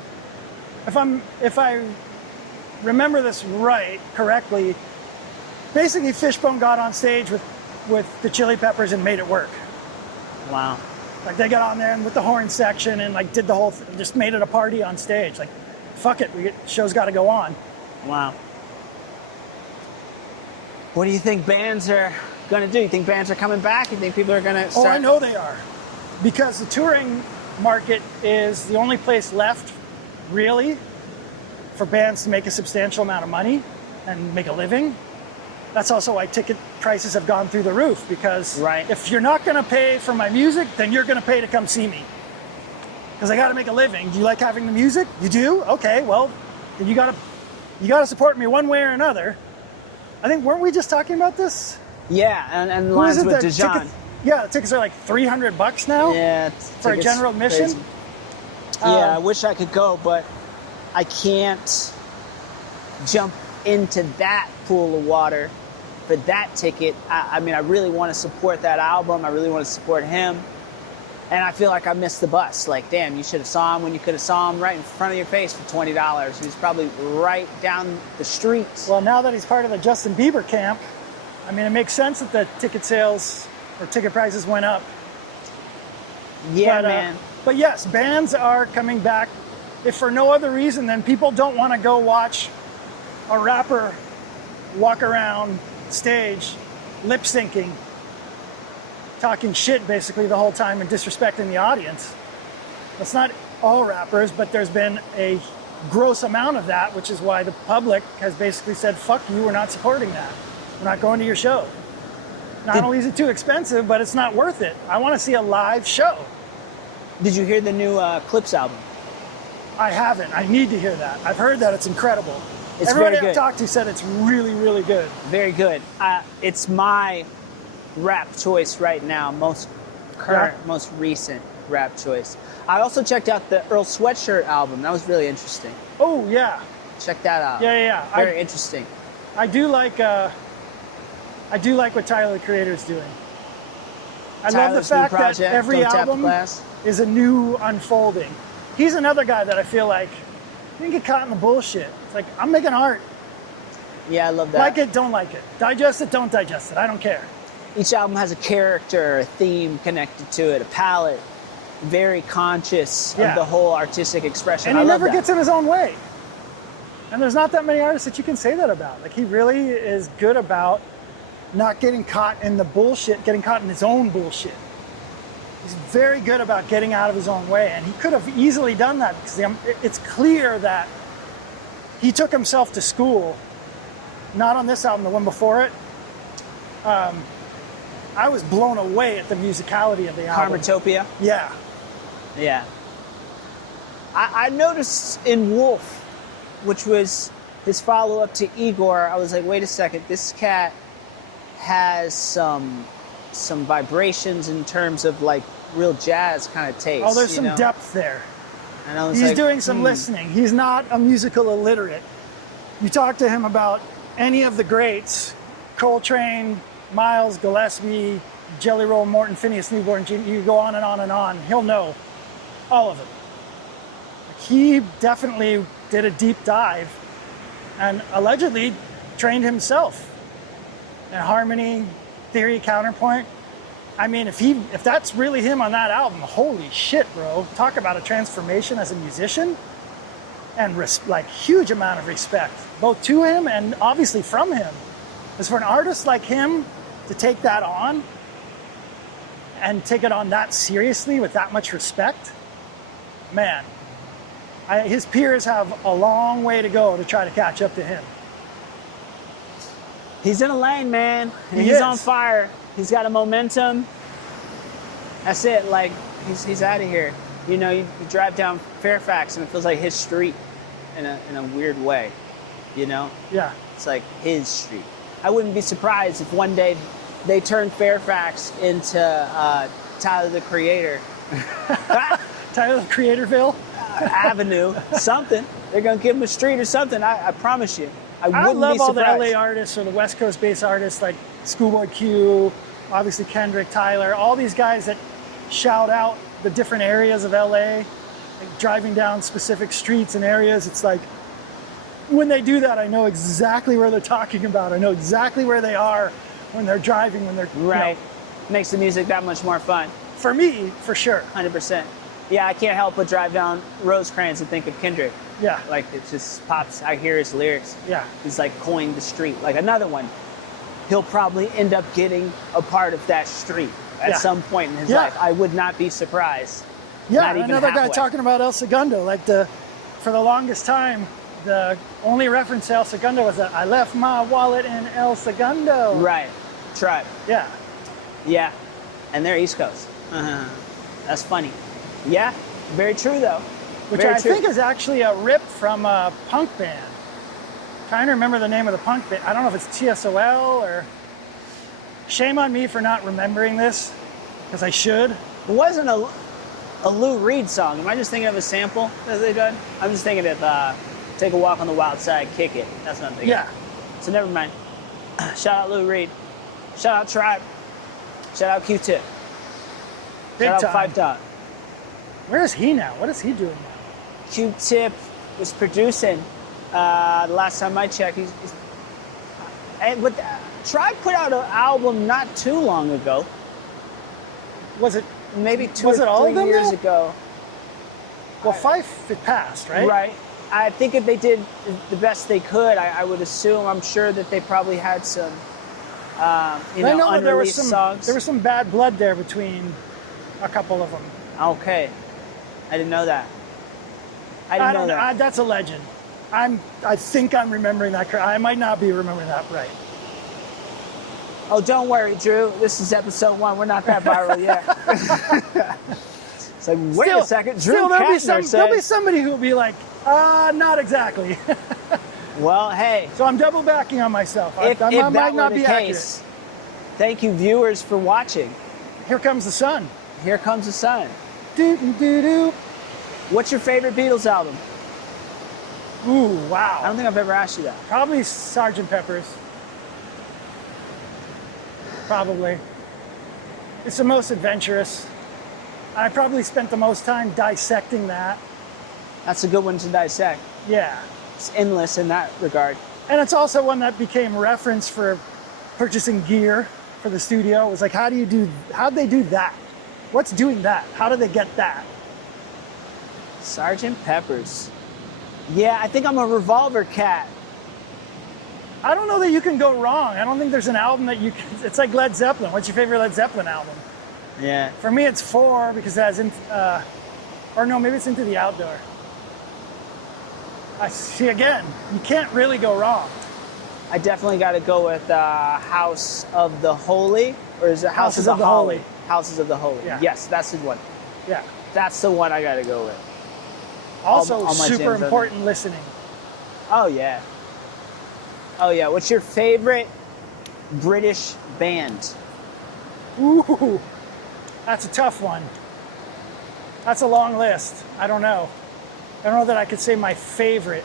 if I remember this correctly, basically Fishbone got on stage with the Chili Peppers and made it work. Wow. Like they got on there and with the horn section and like did the whole thing, just made it a party on stage. Like, fuck it, show's got to go on. Wow. What do you think bands are going to do? You think bands are coming back? You think people are going to start? Oh, I know they are. Because the touring market is the only place left, really, for bands to make a substantial amount of money and make a living. That's also why ticket prices have gone through the roof, because if you're not going to pay for my music, then you're going to pay to come see me. Because I got to make a living. Do you like having the music? You do? Okay, well, then you got to support me one way or another. I think, weren't we just talking about this? Yeah, and lines with Dijon. Yeah, the tickets are like $300 now. Yeah, for a general admission. Yeah, I wish I could go, but I can't jump into that pool of water for that ticket. I mean, I really want to support that album. I really want to support him. And I feel like I missed the bus. Like, damn, you should have saw him when you could have saw him right in front of your face for $20. He was probably right down the street. Well, now that he's part of the Justin Bieber camp, I mean, it makes sense that the ticket sales or ticket prices went up. Yeah, but, man. But yes, bands are coming back, if for no other reason than people don't want to go watch a rapper walk around stage lip syncing, talking shit basically the whole time and disrespecting the audience. It's not all rappers, but there's been a gross amount of that, which is why the public has basically said, fuck you, we're not supporting that. We're not going to your show. Not only is it too expensive, but it's not worth it. I want to see a live show. Did you hear the new Clips album? I haven't. I need to hear that. I've heard that it's incredible. It's Everybody very I've good. talked to said it's really, really good. Very good. It's my rap choice right now, most current, most recent rap choice. I also checked out the Earl Sweatshirt album. That was really interesting. Oh, yeah. Check that out. Yeah. Very interesting. I do like what Tyler, the Creator, is doing. I love the fact that every album is a new unfolding. He's another guy that I feel like you can get caught in the bullshit. It's like, I'm making art. Yeah, I love that. Like it, don't like it. Digest it, don't digest it. I don't care. Each album has a character, a theme connected to it, a palette. Very conscious of the whole artistic expression. And he never gets gets in his own way. And there's not that many artists that you can say that about. Like, he really is good about not getting caught in the bullshit, getting caught in his own bullshit. He's very good about getting out of his own way. And he could have easily done that because it's clear that he took himself to school, not on this album, the one before it. I was blown away at the musicality of the album. Karmatopia? Yeah. Yeah. I noticed in Wolf, which was his follow-up to Igor, I was like, wait a second, this cat has some vibrations in terms of like real jazz kind of taste. Oh, there's some depth there. And I was He's like, doing some listening. He's not a musical illiterate. You talk to him about any of the greats, Coltrane, Miles, Gillespie, Jelly Roll Morton, Phineas Newborn, you go on and on and on. He'll know all of them. He definitely did a deep dive and allegedly trained himself in harmony, theory, counterpoint. I mean, if that's really him on that album, holy shit, bro. Talk about a transformation as a musician and like huge amount of respect, both to him and obviously from him. Because for an artist like him to take that on and take it on that seriously with that much respect, man, his peers have a long way to go to try to catch up to him. He's in a lane, man. And he's on fire. He's got a momentum. That's it. Like, he's out of here. You know, you drive down Fairfax and it feels like his street in a weird way. You know? Yeah. It's like his street. I wouldn't be surprised if one day they turned Fairfax into Tyler, the Creator. Tyler, the Creatorville? Avenue, something. They're going to give him a street or something. I promise you. I love all the surprised. LA artists or the West Coast based artists like Schoolboy Q, obviously Kendrick, Tyler, all these guys that shout out the different areas of LA, like driving down specific streets and areas. It's like, when they do that, I know exactly where they're talking about. I know exactly where they are when they're driving, when they're... Right. Makes the music that much more fun. For me, for sure. 100%. Yeah, I can't help but drive down Rosecrans and think of Kendrick. Yeah. Like, it just pops. I hear his lyrics. Yeah. He's like coined the street. Like another one. He'll probably end up getting a part of that street at some point in his life. I would not be surprised. Yeah, not even another halfway. guy talking about El Segundo. Like, for the longest time, the only reference to El Segundo was that I left my wallet in El Segundo. Right. Tribe. Yeah. Yeah. And they're East Coast. That's funny. Yeah. Very true, though. Which I think is actually a rip from a punk band. Trying to remember the name of the punk band. I don't know if it's TSOL or... Shame on me for not remembering this, because I should. It wasn't a Lou Reed song. Am I just thinking of a sample that they did? I'm just thinking of Take a Walk on the Wild Side, Kick It. That's what I'm thinking. Yeah. So never mind. Shout out Lou Reed. Shout out Tribe. Shout out Q-Tip. Big Shout time. out Five Dog. Where is he now? What is he doing now? Q-Tip was producing. The last time I checked, but Tribe put out an album not too long ago. Was it maybe two Was or it all of 3 them, years though? ago. Well, Fife, it passed, right? Right. I think if they did the best they could, I would assume, I'm sure that they probably had some, I know that unreleased songs. there was some bad blood there between a couple of them. Okay. I didn't know that. I didn't know that. That's a legend. I think I'm remembering that correct. I might not be remembering that right. Oh, don't worry, Drew. This is episode 1. We're not that viral yet. It's like, wait a second. Drew Kapner says... There'll be somebody who'll be like, not exactly. Well, hey. So I'm double backing on myself. If I that might were not the be case, accurate. thank you, viewers, for watching. Here comes the sun. Here comes the sun. Doo-doo-doo-doo. What's your favorite Beatles album? Ooh, I wow. don't think I've ever asked you that. Probably Sgt. Pepper's. Probably. It's the most adventurous. I probably spent the most time dissecting that. That's a good one to dissect. Yeah. It's endless in that regard. And it's also one that became reference for purchasing gear for the studio. It was like, how'd they do that? What's doing that? How do they get that? Sgt. Pepper's. Yeah, I think I'm a Revolver cat. I don't know that you can go wrong. I don't think there's an album that you can, it's like Led Zeppelin. What's your favorite Led Zeppelin album? Yeah. For me, it's 4 because it has, or no, maybe it's Into the Outdoor. I see, again, you can't really go wrong. I definitely got to go with House of the Holy, or is it Houses of the Holy? Houses of the Holy. Yeah. Yes, that's the one. Yeah. That's the one I got to go with. Also, all my super jams important listening. Oh, yeah. Oh, yeah. What's your favorite British band? Ooh, that's a tough one. That's a long list. I don't know. I don't know that I could say my favorite.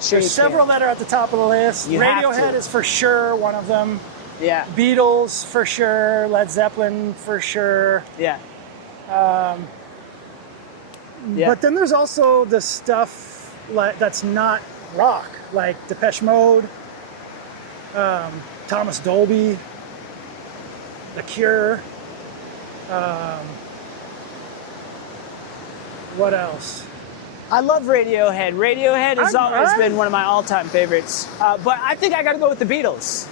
Sure. There's several that are at the top of the list. You have Radiohead to. is for sure one of them. Yeah. Beatles for sure. Led Zeppelin for sure. Yeah. Yeah. But then there's also the stuff that's not rock, like Depeche Mode, Thomas Dolby, The Cure. What else? I love Radiohead. Radiohead has always been one of my all-time favorites. But I think I got to go with the Beatles.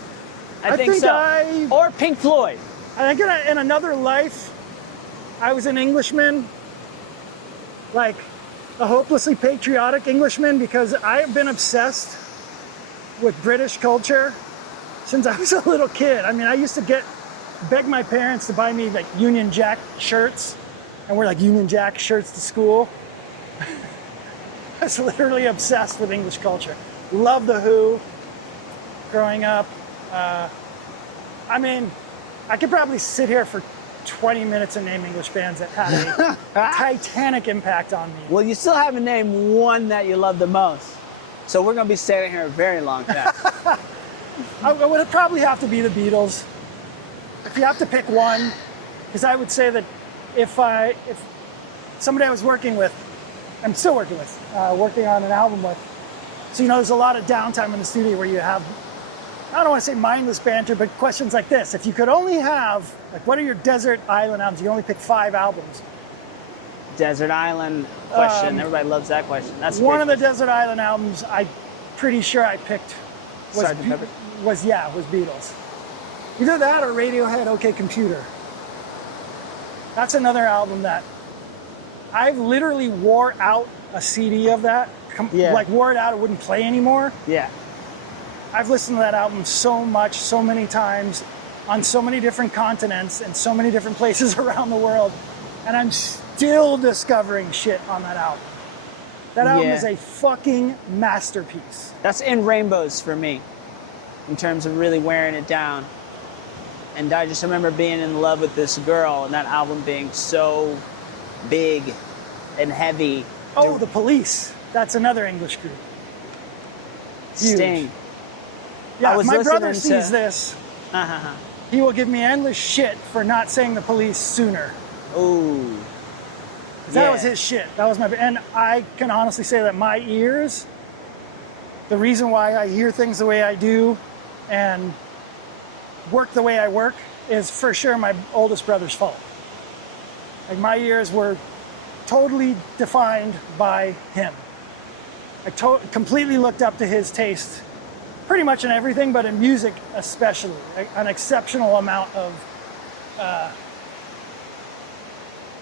I think so. Or Pink Floyd. I think in another life, I was an Englishman, like a hopelessly patriotic Englishman, because I have been obsessed with British culture since I was a little kid. I mean, I used to beg my parents to buy me like Union Jack shirts, and wear like Union Jack shirts to school. I was literally obsessed with English culture. Loved The Who growing up. I mean, I could probably sit here for 20 minutes and name English bands that had a titanic impact on me. Well, you still haven't named one that you love the most. So we're going to be standing here a very long time. I would probably have to be the Beatles. If you have to pick one, because I would say that if somebody I was working with, I'm still working with, working on an album with, so there's a lot of downtime in the studio where you have, I don't want to say mindless banter, but questions like this. If you could only have, like, what are your desert island albums? You only pick 5 albums. Desert Island question. Everybody loves that question. That's one of the desert island albums. I'm pretty sure I picked was Beatles. Either that or Radiohead, OK Computer. That's another album that I've literally wore out a CD of that. Like wore it out, it wouldn't play anymore. Yeah. I've listened to that album so much, so many times, on so many different continents and so many different places around the world, and I'm still discovering shit on that album. That album is a fucking masterpiece. That's In Rainbows for me, in terms of really wearing it down. And I just remember being in love with this girl, and that album being so big and heavy. Oh, The Police. That's another English group. Huge. Sting. Yeah, if my brother sees this, Uh-huh. he will give me endless shit for not saying The Police sooner. Ooh. That was his shit. That was and I can honestly say that my ears, the reason why I hear things the way I do and work the way I work, is for sure my oldest brother's fault. Like my years were totally defined by him. I completely looked up to his taste, pretty much in everything, but in music especially. An exceptional amount of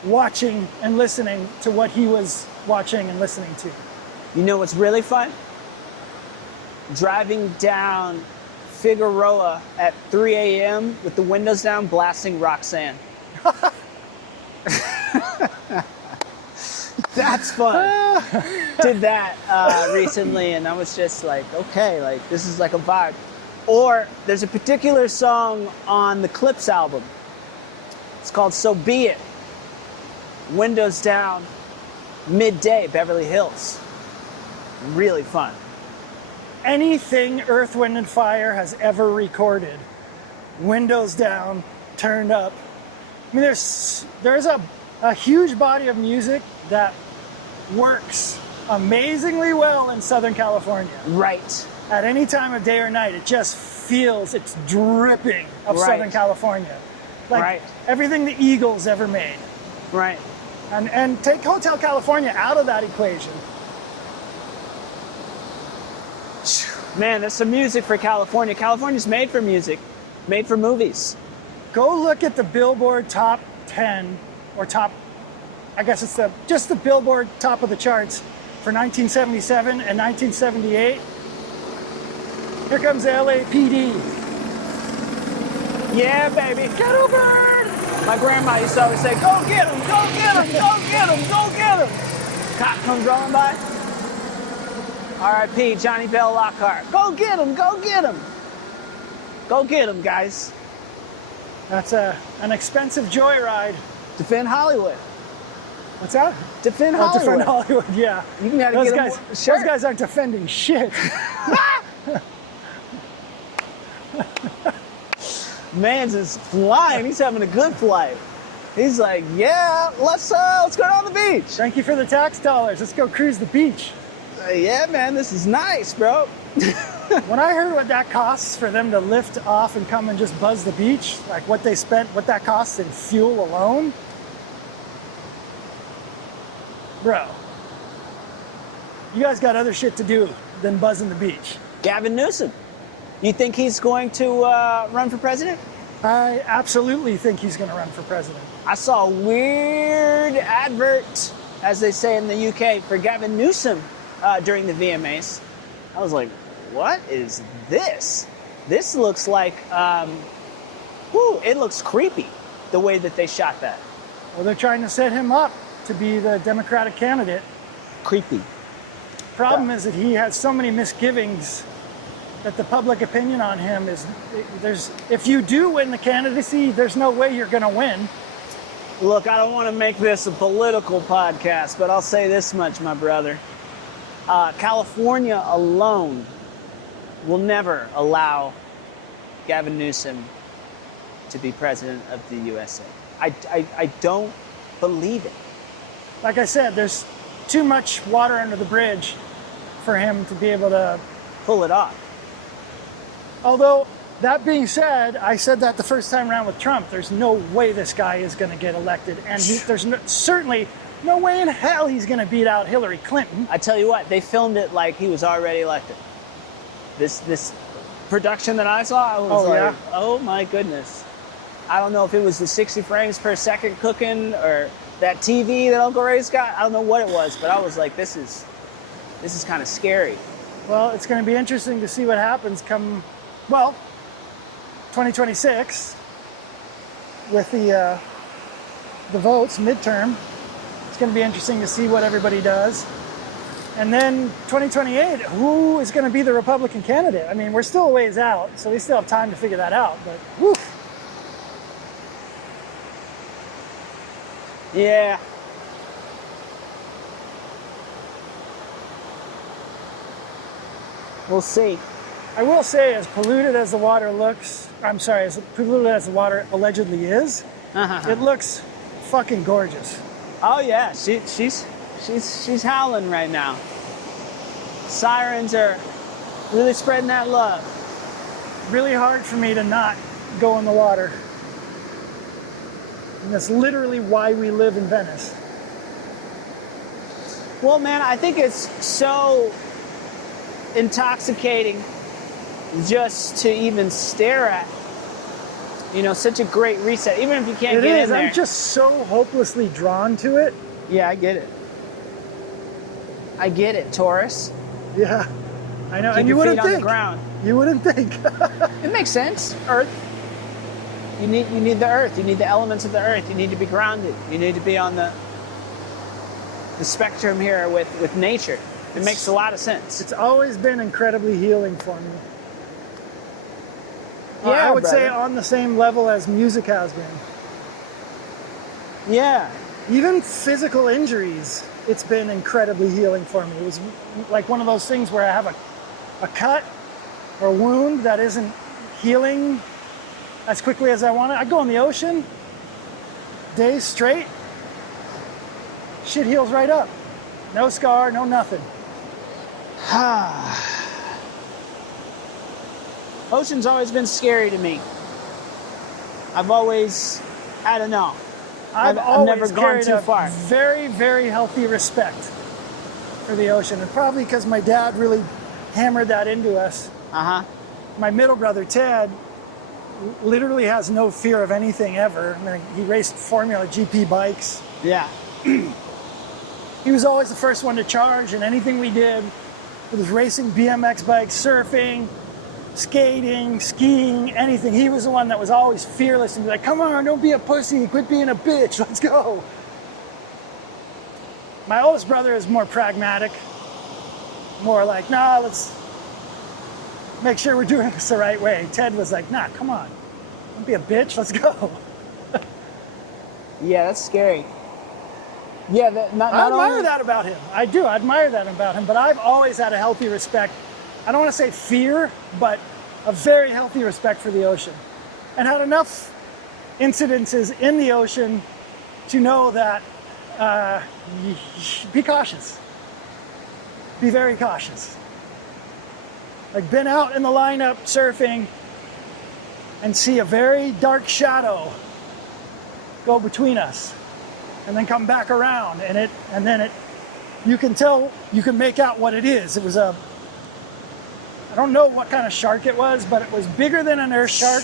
watching and listening to what he was watching and listening to. You know what's really fun? Driving down Figueroa at 3 a.m. with the windows down, blasting Roxanne. That's fun. Did that recently, and I was just like, okay, like this is like a vibe. Or there's a particular song on the Clips album. It's called So Be It. Windows down, midday, Beverly Hills. Really fun. Anything Earth, Wind, and Fire has ever recorded, windows down, turned up. I mean, there's a huge body of music that works amazingly well in Southern California. Right. At any time of day or night, it just feels, it's dripping of Southern California. Like everything the Eagles ever made. Right. And take Hotel California out of that equation. Man, there's some music for California. California's made for music, made for movies. Go look at the Billboard top 10 or top, I guess it's just the Billboard top of the charts for 1977 and 1978. Here comes the LAPD. Yeah, baby. Kettle bird. My grandma used to always say, go get him, go get him, go get him, go get him. Cop comes rolling by. R.I.P. Johnny Bell Lockhart. Go get him, go get him. Go get him, guys. That's an expensive joyride. Defend Hollywood. What's that? Defend Hollywood. Defend Hollywood, yeah. You can have to those get guys, those guys aren't defending shit. Man's is flying. He's having a good flight. He's like, yeah, let's go down the beach. Thank you for the tax dollars. Let's go cruise the beach. Yeah, man, this is nice, bro. When I heard what that costs for them to lift off and come and just buzz the beach, like what they spent, what that costs in fuel alone, bro, you guys got other shit to do than buzzing the beach. Gavin Newsom. You think he's going to run for president? I absolutely think he's going to run for president. I saw a weird advert, as they say in the UK, for Gavin Newsom during the VMAs. I was like, what is this? This looks like, it looks creepy, the way that they shot that. Well, they're trying to set him up to be the Democratic candidate. Creepy. Problem is that he has so many misgivings that the public opinion on him is, if you do win the candidacy, there's no way you're going to win. Look, I don't want to make this a political podcast, but I'll say this much, my brother. California alone will never allow Gavin Newsom to be president of the USA. I don't believe it. Like I said, there's too much water under the bridge for him to be able to pull it off. Although, that being said, I said that the first time around with Trump, there's no way this guy is going to get elected. And there's certainly no way in hell he's going to beat out Hillary Clinton. I tell you what, they filmed it like he was already elected. This production that I saw, I was oh my goodness. I don't know if it was the 60 frames per second cooking or that TV that Uncle Ray's got. I don't know what it was, but I was like, this is kind of scary. Well, it's going to be interesting to see what happens come, 2026 with the votes, midterm. It's going to be interesting to see what everybody does. And then 2028, who is going to be the Republican candidate? I mean, we're still a ways out, so we still have time to figure that out, but whew. Yeah. We'll see. I will say, as polluted as the water looks, as polluted as the water allegedly is, it looks fucking gorgeous. Oh yeah, she's howling right now. Sirens are really spreading that love. Really hard for me to not go in the water. And that's literally why we live in Venice. Well, man, I think it's so intoxicating just to even stare at. You know, such a great reset, even if you can't get in there. I'm just so hopelessly drawn to it. Yeah, I get it. I get it, Taurus. Yeah, I know. Keep and you your feet wouldn't on think. the ground. You wouldn't think. It makes sense. Earth. You need the earth. You need the elements of the earth. You need to be grounded. You need to be on the spectrum here with nature. It makes a lot of sense. It's always been incredibly healing for me. Yeah, I would say brother. on the same level as music has been. Yeah. Even physical injuries, it's been incredibly healing for me. It was like one of those things where I have a cut or a wound that isn't healing as quickly as I want it. I go in the ocean, days straight, shit heals right up. No scar, no nothing. Ocean's always been scary to me. I've always, I don't know. I've never gone carried too a far. Very, very healthy respect for the ocean, and probably because my dad really hammered that into us. Uh-huh. My middle brother, Ted, literally has no fear of anything ever. I mean, he raced Formula GP bikes. Yeah. He was always the first one to charge in anything we did. It was racing BMX bikes, surfing, skating, skiing, anything. He was the one that was always fearless and be like, come on, don't be a pussy, quit being a bitch, let's go. My oldest brother is more pragmatic, more like, nah, let's make sure we're doing this the right way. Ted was like, nah, come on, don't be a bitch, let's go. Yeah, that's scary. Yeah, I admire that about him. I do, I admire that about him, but I've always had a healthy respect. I don't want to say fear, but a very healthy respect for the ocean. And had enough incidences in the ocean to know that be cautious. Be very cautious. Like been out in the lineup surfing and see a very dark shadow go between us and then come back around and then you can tell, you can make out what it is. It was I don't know what kind of shark it was, but it was bigger than an earth shark.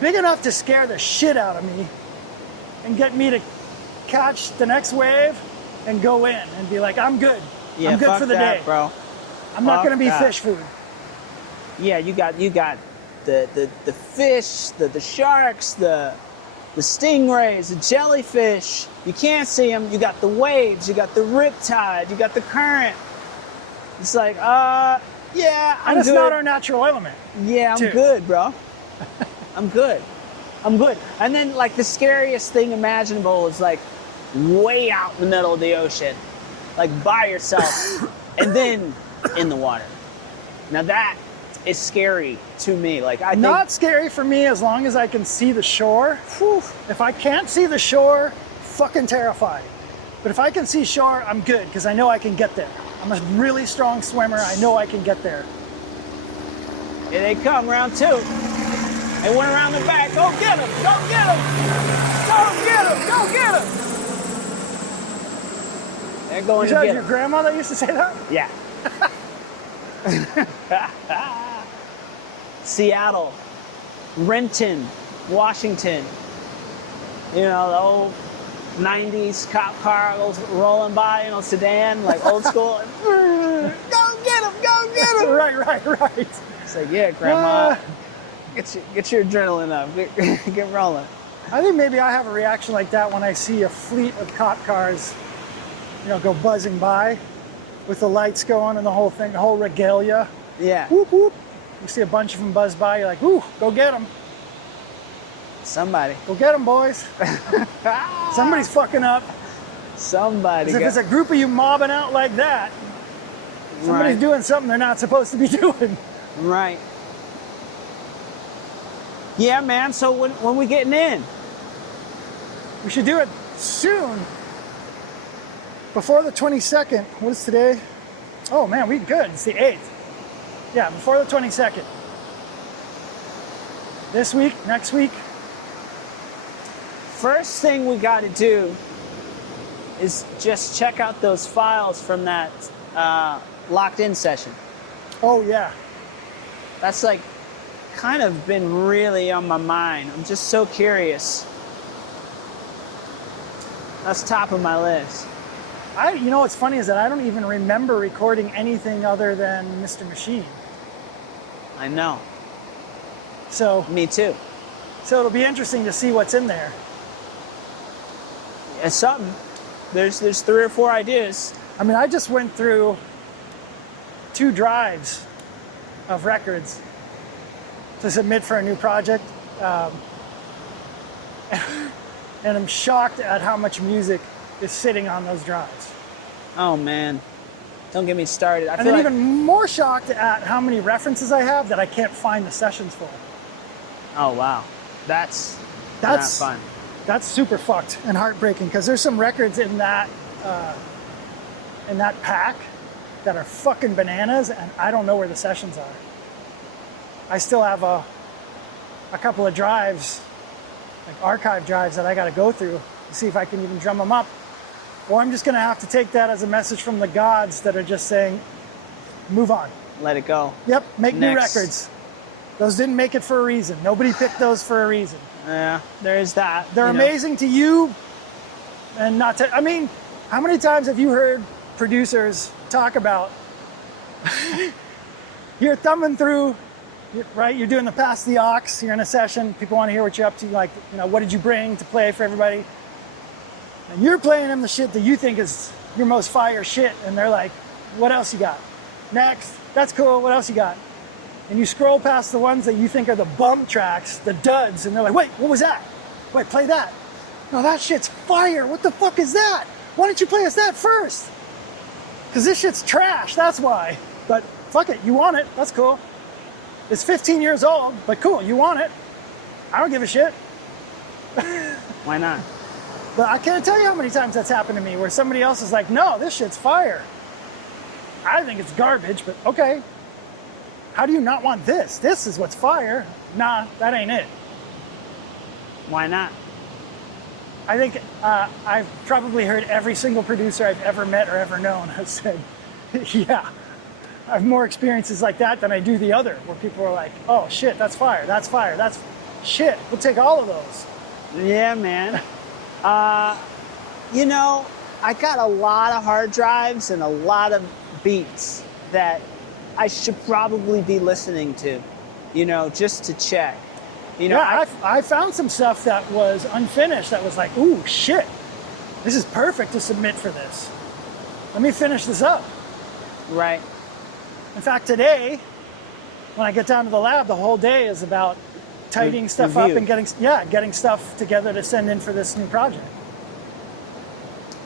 Big enough to scare the shit out of me and get me to catch the next wave and go in and be like, I'm good. Yeah, I'm good fuck for the that, day. Bro. I'm not Fuck going to be that. fish food. Yeah, you got the fish, the sharks, the stingrays, the jellyfish. You can't see them. You got the waves, you got the riptide, you got the current. It's like, yeah, I'm And it's good. not our natural element. Yeah, I'm too. good, bro. I'm good. I'm good. And then, like, the scariest thing imaginable is, like, way out in the middle of the ocean, like, by yourself, and then in the water. Now, that is scary to me. Like, I think... Not scary for me as long as I can see the shore. Whew. If I can't see the shore, fucking terrifying. But if I can see shore, I'm good, because I know I can get there. I'm a really strong swimmer. I know I can get there. Here they come, round two. They went around the back. Go get him! Go get him! Go get him! Go get him! They're going Is to that get your him. grandma that used to say that? Yeah. Seattle, Renton, Washington. You know, the old 90s cop car goes rolling by, you know, sedan, like old school. Go get him! Go get him! Right. It's like, yeah, Grandma, get your adrenaline up. Get rolling. I think maybe I have a reaction like that when I see a fleet of cop cars, you know, go buzzing by with the lights going and the whole thing, the whole regalia. Yeah. Whoop, whoop. You see a bunch of them buzz by, you're like, ooh, go get them. Somebody. Go get them, boys. Somebody's fucking up. Somebody. Because if it's a group of you mobbing out like that, somebody's doing something they're not supposed to be doing. Right. Yeah, man. So when we getting in? We should do it soon. Before the 22nd. What is today? Oh man, we good. It's the 8th. Yeah, before the 22nd. This week, next week. First thing we got to do is just check out those files from that locked in session. Oh yeah. That's like kind of been really on my mind. I'm just so curious. That's top of my list. You know what's funny is that I don't even remember recording anything other than Mr. Machine. I know. So Me too. So it'll be interesting to see what's in there. It's something. There's 3 or 4 ideas. I mean, I just went through 2 drives of records to submit for a new project. And I'm shocked at how much music is sitting on those drives. Oh man, don't get me started. And then even more shocked at how many references I have that I can't find the sessions for. Oh wow, that's not fun. That's super fucked and heartbreaking because there's some records in that pack that are fucking bananas, and I don't know where the sessions are. I still have a couple of drives, like archive drives, that I got to go through to see if I can even drum them up. Or I'm just going to have to take that as a message from the gods that are just saying, move on. Let it go. Yep, make new Next. records. Those didn't make it for a reason. Nobody picked those for a reason. Yeah, there is that. They're amazing to you, and not to. I mean, how many times have you heard producers talk about you're thumbing through, right? You're doing the pass the aux. You're in a session. People want to hear what you're up to. Like, what did you bring to play for everybody? And you're playing them the shit that you think is your most fire shit, and they're like, "What else you got? Next, that's cool. What else you got?" And you scroll past the ones that you think are the bum tracks, the duds, and they're like, "Wait, what was that? Wait, play that. No, that shit's fire. What the fuck is that? Why didn't you play us that first? Because this shit's trash, that's why. But fuck it, you want it, that's cool. It's 15 years old, but cool, you want it. I don't give a shit." Why not? But I can't tell you how many times that's happened to me where somebody else is like, "No, this shit's fire. I think it's garbage, but okay. How do you not want this? This is what's fire." Nah, that ain't it. Why not? I think I've probably heard every single producer I've ever met or ever known has said, yeah, I have more experiences like that than I do the other, where people are like, "Oh shit, that's fire, that's shit, we'll take all of those." Yeah, man. I got a lot of hard drives and a lot of beats that I should probably be listening to, just to check. I found some stuff that was unfinished that was like, "Ooh, shit, this is perfect to submit for this. Let me finish this up." Right. In fact, today, when I get down to the lab, the whole day is about tidying stuff up and getting stuff together to send in for this new project.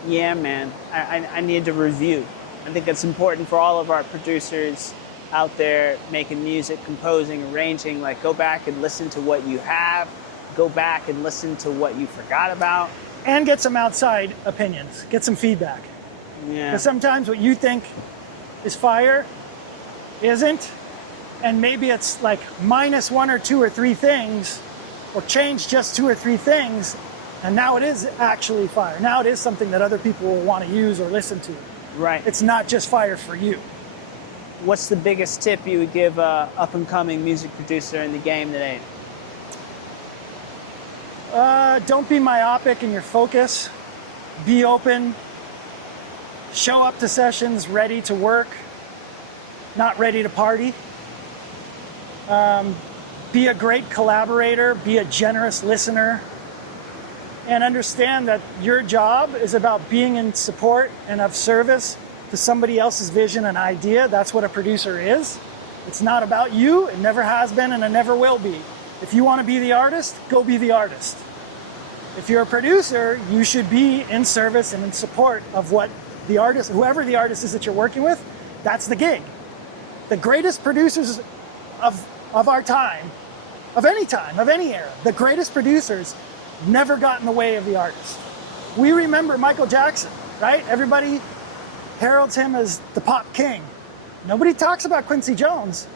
Yeah, man. I need to review. I think it's important for all of our producers out there making music, composing, arranging. Like, go back and listen to what you have. Go back and listen to what you forgot about. And get some outside opinions. Get some feedback. Yeah. Because sometimes what you think is fire isn't. And maybe it's like minus 1 or 2 or 3 things, or change just 2 or 3 things, and now it is actually fire. Now it is something that other people will want to use or listen to. Right. It's not just fire for you. What's the biggest tip you would give a up-and-coming music producer in the game today? Don't be myopic in your focus. Be open. Show up to sessions ready to work, not ready to party. Be a great collaborator, be a generous listener, and understand that your job is about being in support and of service to somebody else's vision and idea. That's what a producer is. It's not about you, it never has been, and it never will be. If you want to be the artist, go be the artist. If you're a producer, you should be in service and in support of what the artist, whoever the artist is that you're working with, that's the gig. The greatest producers of our time, of any era, the greatest producers never got in the way of the artist. We remember Michael Jackson, right? Everybody heralds him as the pop king. Nobody talks about Quincy Jones.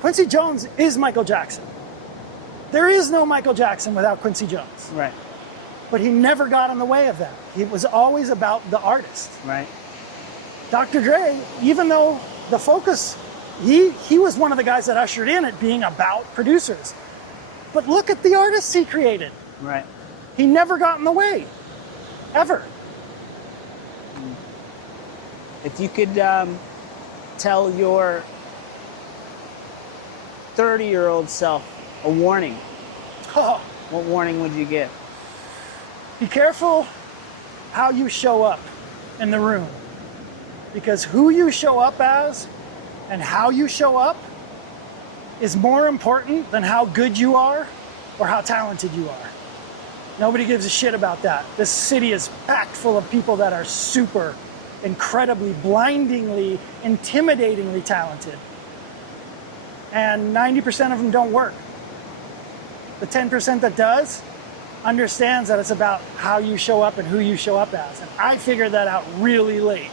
Quincy Jones is Michael Jackson. There is no Michael Jackson without Quincy Jones. Right. but he never got in the way of that. It was always about the artist. Right. Dr. Dre, even though the focus, he was one of the guys that ushered in it being about producers. But look at the artists he created. Right. He never got in the way, ever. If you could tell your 30-year-old self a warning, Oh, what warning would you give? be careful how you show up in the room. Because who you show up as and how you show up is more important than how good you are or how talented you are. Nobody gives a shit about that. This city is packed full of people that are super, incredibly, blindingly, intimidatingly talented. And 90% of them don't work. The 10% that does understands that it's about how you show up and who you show up as. And I figured that out really late.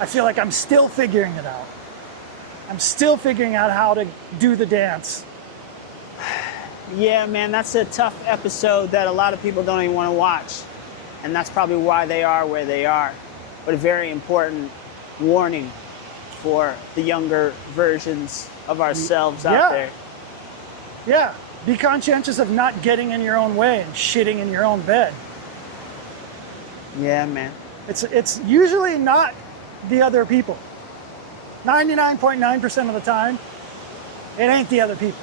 I feel like I'm still figuring it out. I'm still figuring out how to do the dance. Yeah, man, that's a tough episode that a lot of people don't even want to watch. And that's probably why they are where they are. But a very important warning for the younger versions of ourselves out there. Yeah, be conscientious of not getting in your own way and shitting in your own bed. Yeah, man. It's usually not the other people. 99.9% of the time, it ain't the other people.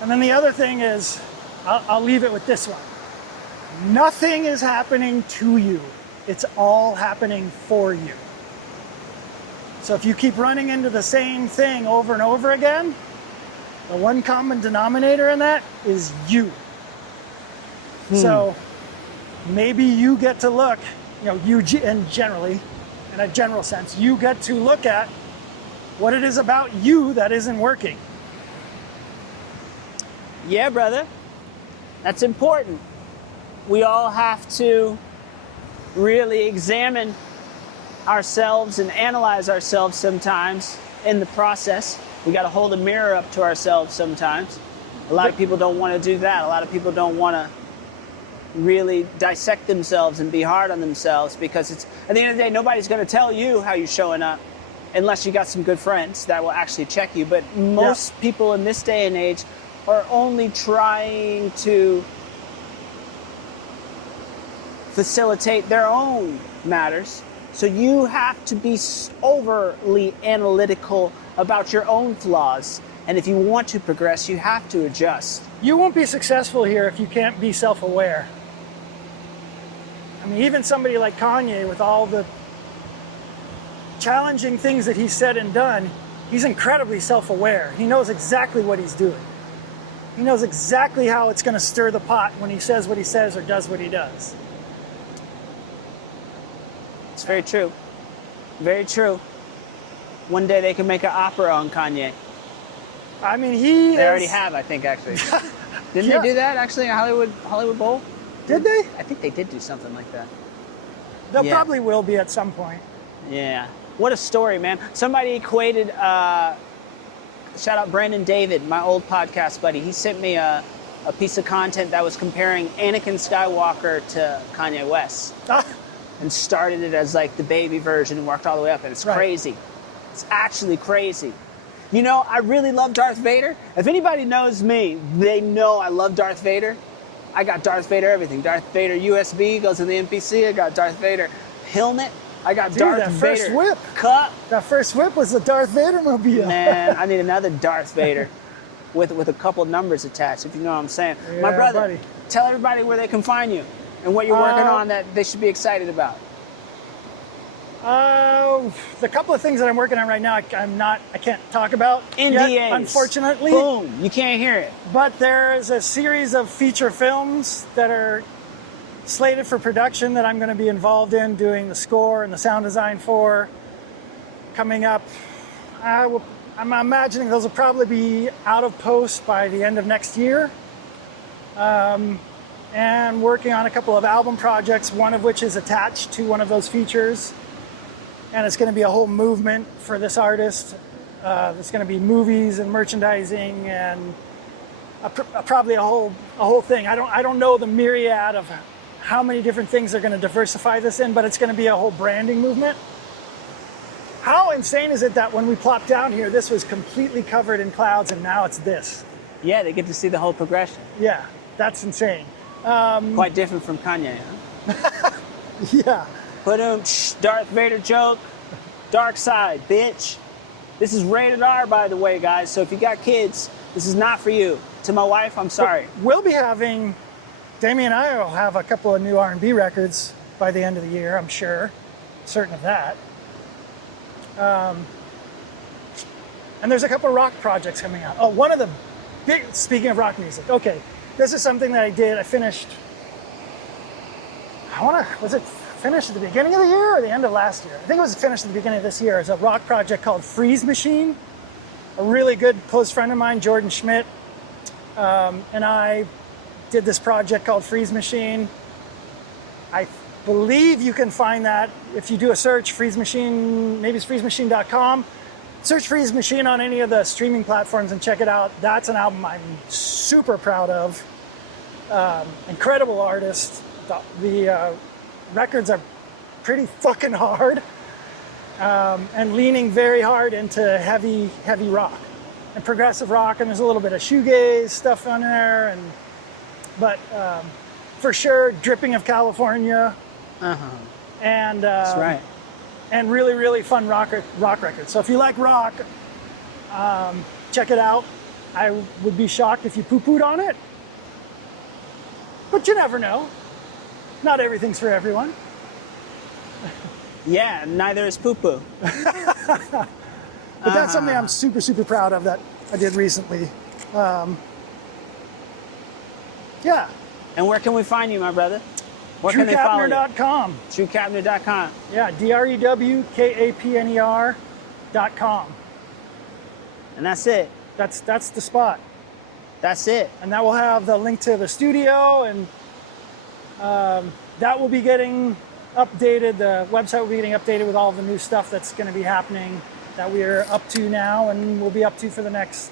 And then the other thing is, I'll leave it with this one. Nothing is happening to you. It's all happening for you. So if you keep running into the same thing over and over again, the one common denominator in that is you. So maybe you get to look, and generally, in a general sense, you get to look at what it is about you that isn't working. Yeah, brother. That's important. We all have to really examine ourselves and analyze ourselves sometimes in the process. We got to hold a mirror up to ourselves sometimes. A lot of people don't want to do that. A lot of people don't want to really dissect themselves and be hard on themselves because it's, at the end of the day, nobody's going to tell you how you're showing up unless you got some good friends that will actually check you. But most people in this day and age are only trying to facilitate their own matters. So you have to be overly analytical about your own flaws. And if you want to progress, you have to adjust. You won't be successful here if you can't be self-aware. I mean, even somebody like Kanye, with all the challenging things that he's said and done, he's incredibly self-aware. He knows exactly what he's doing. He knows exactly how it's going to stir the pot when he says what he says or does what he does. It's very true. Very true. One day they can make an opera on Kanye. I mean, They already have, I think, actually. Didn't they do that, actually, at Hollywood Bowl? Did they? I think they did do something like that. They probably will be at some point. Yeah. What a story, man. Somebody equated, shout out Brandon David, my old podcast buddy. He sent me a piece of content that was comparing Anakin Skywalker to Kanye West. And started it as like the baby version and worked all the way up. And it's crazy. It's actually crazy. You know, I really love Darth Vader. If anybody knows me, they know I love Darth Vader. I got Darth Vader everything. Darth Vader USB goes in the NPC. I got Darth Vader helmet. I got Darth Vader first whip. cup. That first whip was the Darth Vader mobile. Man, I need another Darth Vader with a couple numbers attached, if you know what I'm saying. Yeah, My brother, buddy. Tell everybody where they can find you and what you're working on that they should be excited about. The couple of things that I'm working on right now, I can't talk about NDAs. yet, unfortunately. Boom, you can't hear it. But there is a series of feature films that are slated for production that I'm going to be involved in, doing the score and the sound design for, coming up. I'm imagining those will probably be out of post by the end of next year. And working on a couple of album projects, one of which is attached to one of those features. And it's going to be a whole movement for this artist. There's going to be movies and merchandising and probably a whole thing. I don't know the myriad of how many different things they're going to diversify this in, but it's going to be a whole branding movement. How insane is it that when we plopped down here, this was completely covered in clouds, and now it's this? Yeah, they get to see the whole progression. Yeah, that's insane. Quite different from Kanye, huh? Yeah. Put him, Darth Vader joke, dark side, bitch. This is rated R, by the way, guys. So if you got kids, this is not for you. To my wife, I'm sorry. But we'll be having, Damian and I will have a couple of new R&B records by the end of the year, I'm sure. Certain of that. And there's a couple of rock projects coming out. Oh, one of the big, speaking of rock music, okay, this is something that I finished, was it finished at the beginning of the year or the end of last year? I think it was finished at the beginning of this year. It's a rock project called Freeze Machine. A really good close friend of mine, Jordan Schmidt, and I did this project called Freeze Machine. I believe you can find that if you do a search, Freeze Machine, maybe it's freezemachine.com. Search Freeze Machine on any of the streaming platforms and check it out. That's an album I'm super proud of. Incredible artist. The records are pretty fucking hard, and leaning very hard into heavy rock and progressive rock, and there's a little bit of shoegaze stuff on there, but for sure dripping of California. And That's right. And really, really fun rock records. So if you like rock, check it out. I would be shocked if you poo-pooed on it, but you never know. Not everything's for everyone. Yeah, neither is poo-poo. But that's something I'm super, super proud of that I did recently. Yeah. And where can we find you, my brother? Where can they follow you? TrueKapner.com. TrueKapner.com. Yeah, DREWKAPNER.com. And that's it. That's the spot. That's it. And that will have the link to the studio, and that will be getting updated. The website will be getting updated with all the new stuff that's going to be happening that we are up to now and we'll be up to for the next,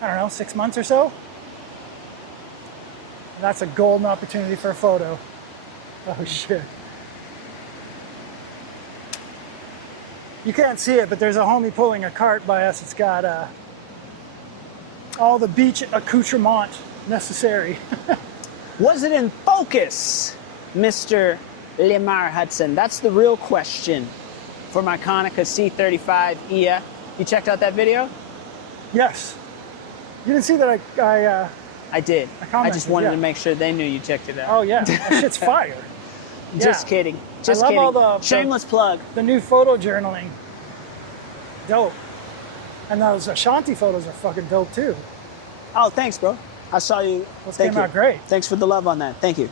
6 months or so. And that's a golden opportunity for a photo. Oh shit. You can't see it, but there's a homie pulling a cart by us. It's got all the beach accoutrement necessary. Was it in focus, Mr. Lemar Hudson? That's the real question for my Konica C35 EF. You checked out that video? Yes. You didn't see that I did. I just wanted yeah. to make sure they knew you checked it out. Oh yeah, that shit's fire. Just Yeah. kidding. Just I love kidding. all Shameless plug. The new photo journaling. Dope. And those Ashanti photos are fucking dope too. Oh, thanks, bro. I saw you. Those Thank came you. out great. Thanks for the love on that. Thank you.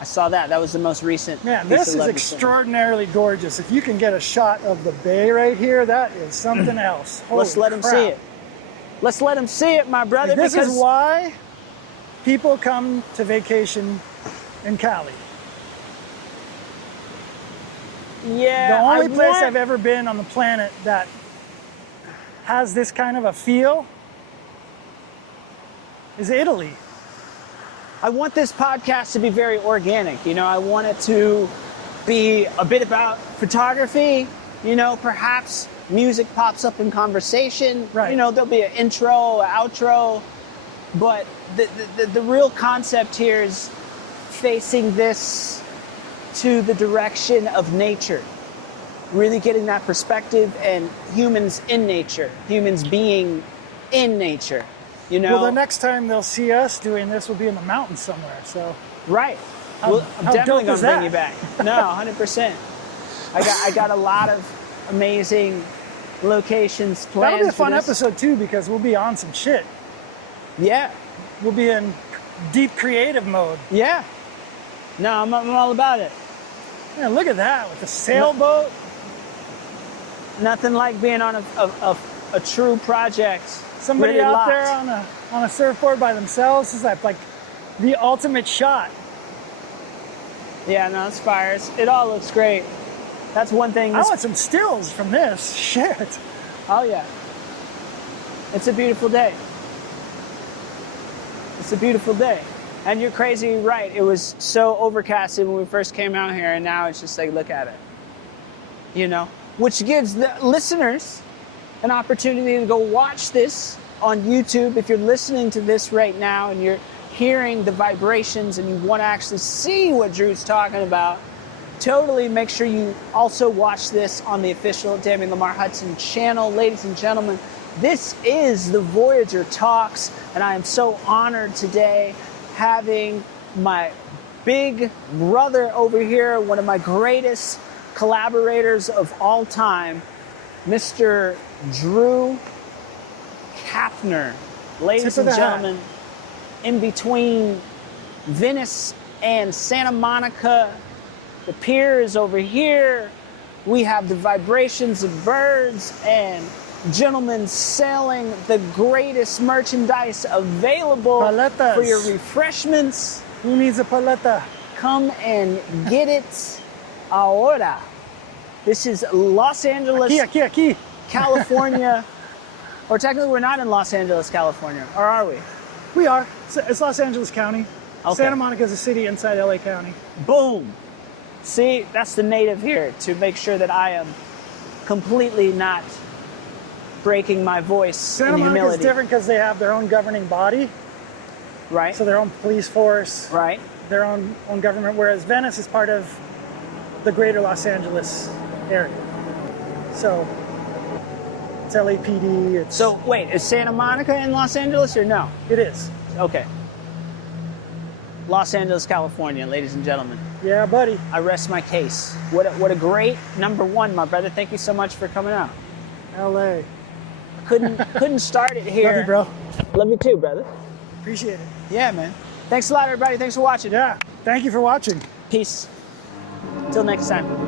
I saw that. That was the most recent. Man, piece this of is love you sent. extraordinarily gorgeous. If you can get a shot of the bay right here, that is something else. Let's Holy let them crap. see it. Let's let them see it, my brother. This because is why people come to vacation in Cali. Yeah, The only place want- I've ever been on the planet that has this kind of a feel is Italy. I want this podcast to be very organic. I want it to be a bit about photography. Perhaps music pops up in conversation. Right. There'll be an intro, an outro. But the real concept here is facing this to the direction of nature. Really getting that perspective and humans in nature. Humans being in nature. Well, the next time they'll see us doing this will be in the mountains somewhere. So Right. How- I'm how definitely dope going is to bring that? you back. No, 100%. I got a lot of amazing locations planned. that'll be a for fun this. episode too, because we'll be on some shit. Yeah. We'll be in deep creative mode. Yeah. No, I'm all about it. Man, look at that with the sailboat. Nothing like being on a true project. Somebody really out locked. there on a surfboard by themselves is like the ultimate shot. Yeah, no, it's fires. It all looks great. That's one thing. I want some stills from this. Shit. Oh, yeah. It's a beautiful day. It's a beautiful day. And you're crazy right. It was so overcasted when we first came out here, and now it's just like, look at it. You know? Which gives the listeners an opportunity to go watch this on YouTube. If you're listening to this right now and you're hearing the vibrations and you want to actually see what Drew's talking about, totally make sure you also watch this on the official Damian Lemar Hudson channel. Ladies and gentlemen, this is the Voyager Talks, and I am so honored today having my big brother over here, one of my greatest collaborators of all time, Mr. Drew Kapner. Ladies and gentlemen, in between Venice and Santa Monica, the pier is over here. We have the vibrations of birds and gentlemen selling the greatest merchandise available Paletas. for your refreshments. Who needs a paleta? Come and get it ahora. This is Los Angeles, Aquí. California. Or technically we're not in Los Angeles, California. Or are we? We are. It's Los Angeles County. Okay. Santa Monica is a city inside LA County. Boom. See, that's the native here, to make sure that I am completely not breaking my voice Santa in Monica is humility. different because they have their own governing body, Right? so their own police force, Right? their own government, whereas Venice is part of the greater Los Angeles area. So it's LAPD. It's, So, wait, is Santa Monica in Los Angeles or no? it is. Okay. Los Angeles, California, ladies and gentlemen. Yeah, buddy. I rest my case. What a great number one, my brother. Thank you so much for coming out. LA. Couldn't start it here. Love you, bro. Love you too, brother. Appreciate it. Yeah, man. Thanks a lot, everybody. Thanks for watching. Yeah. Thank you for watching. Peace. Till next time.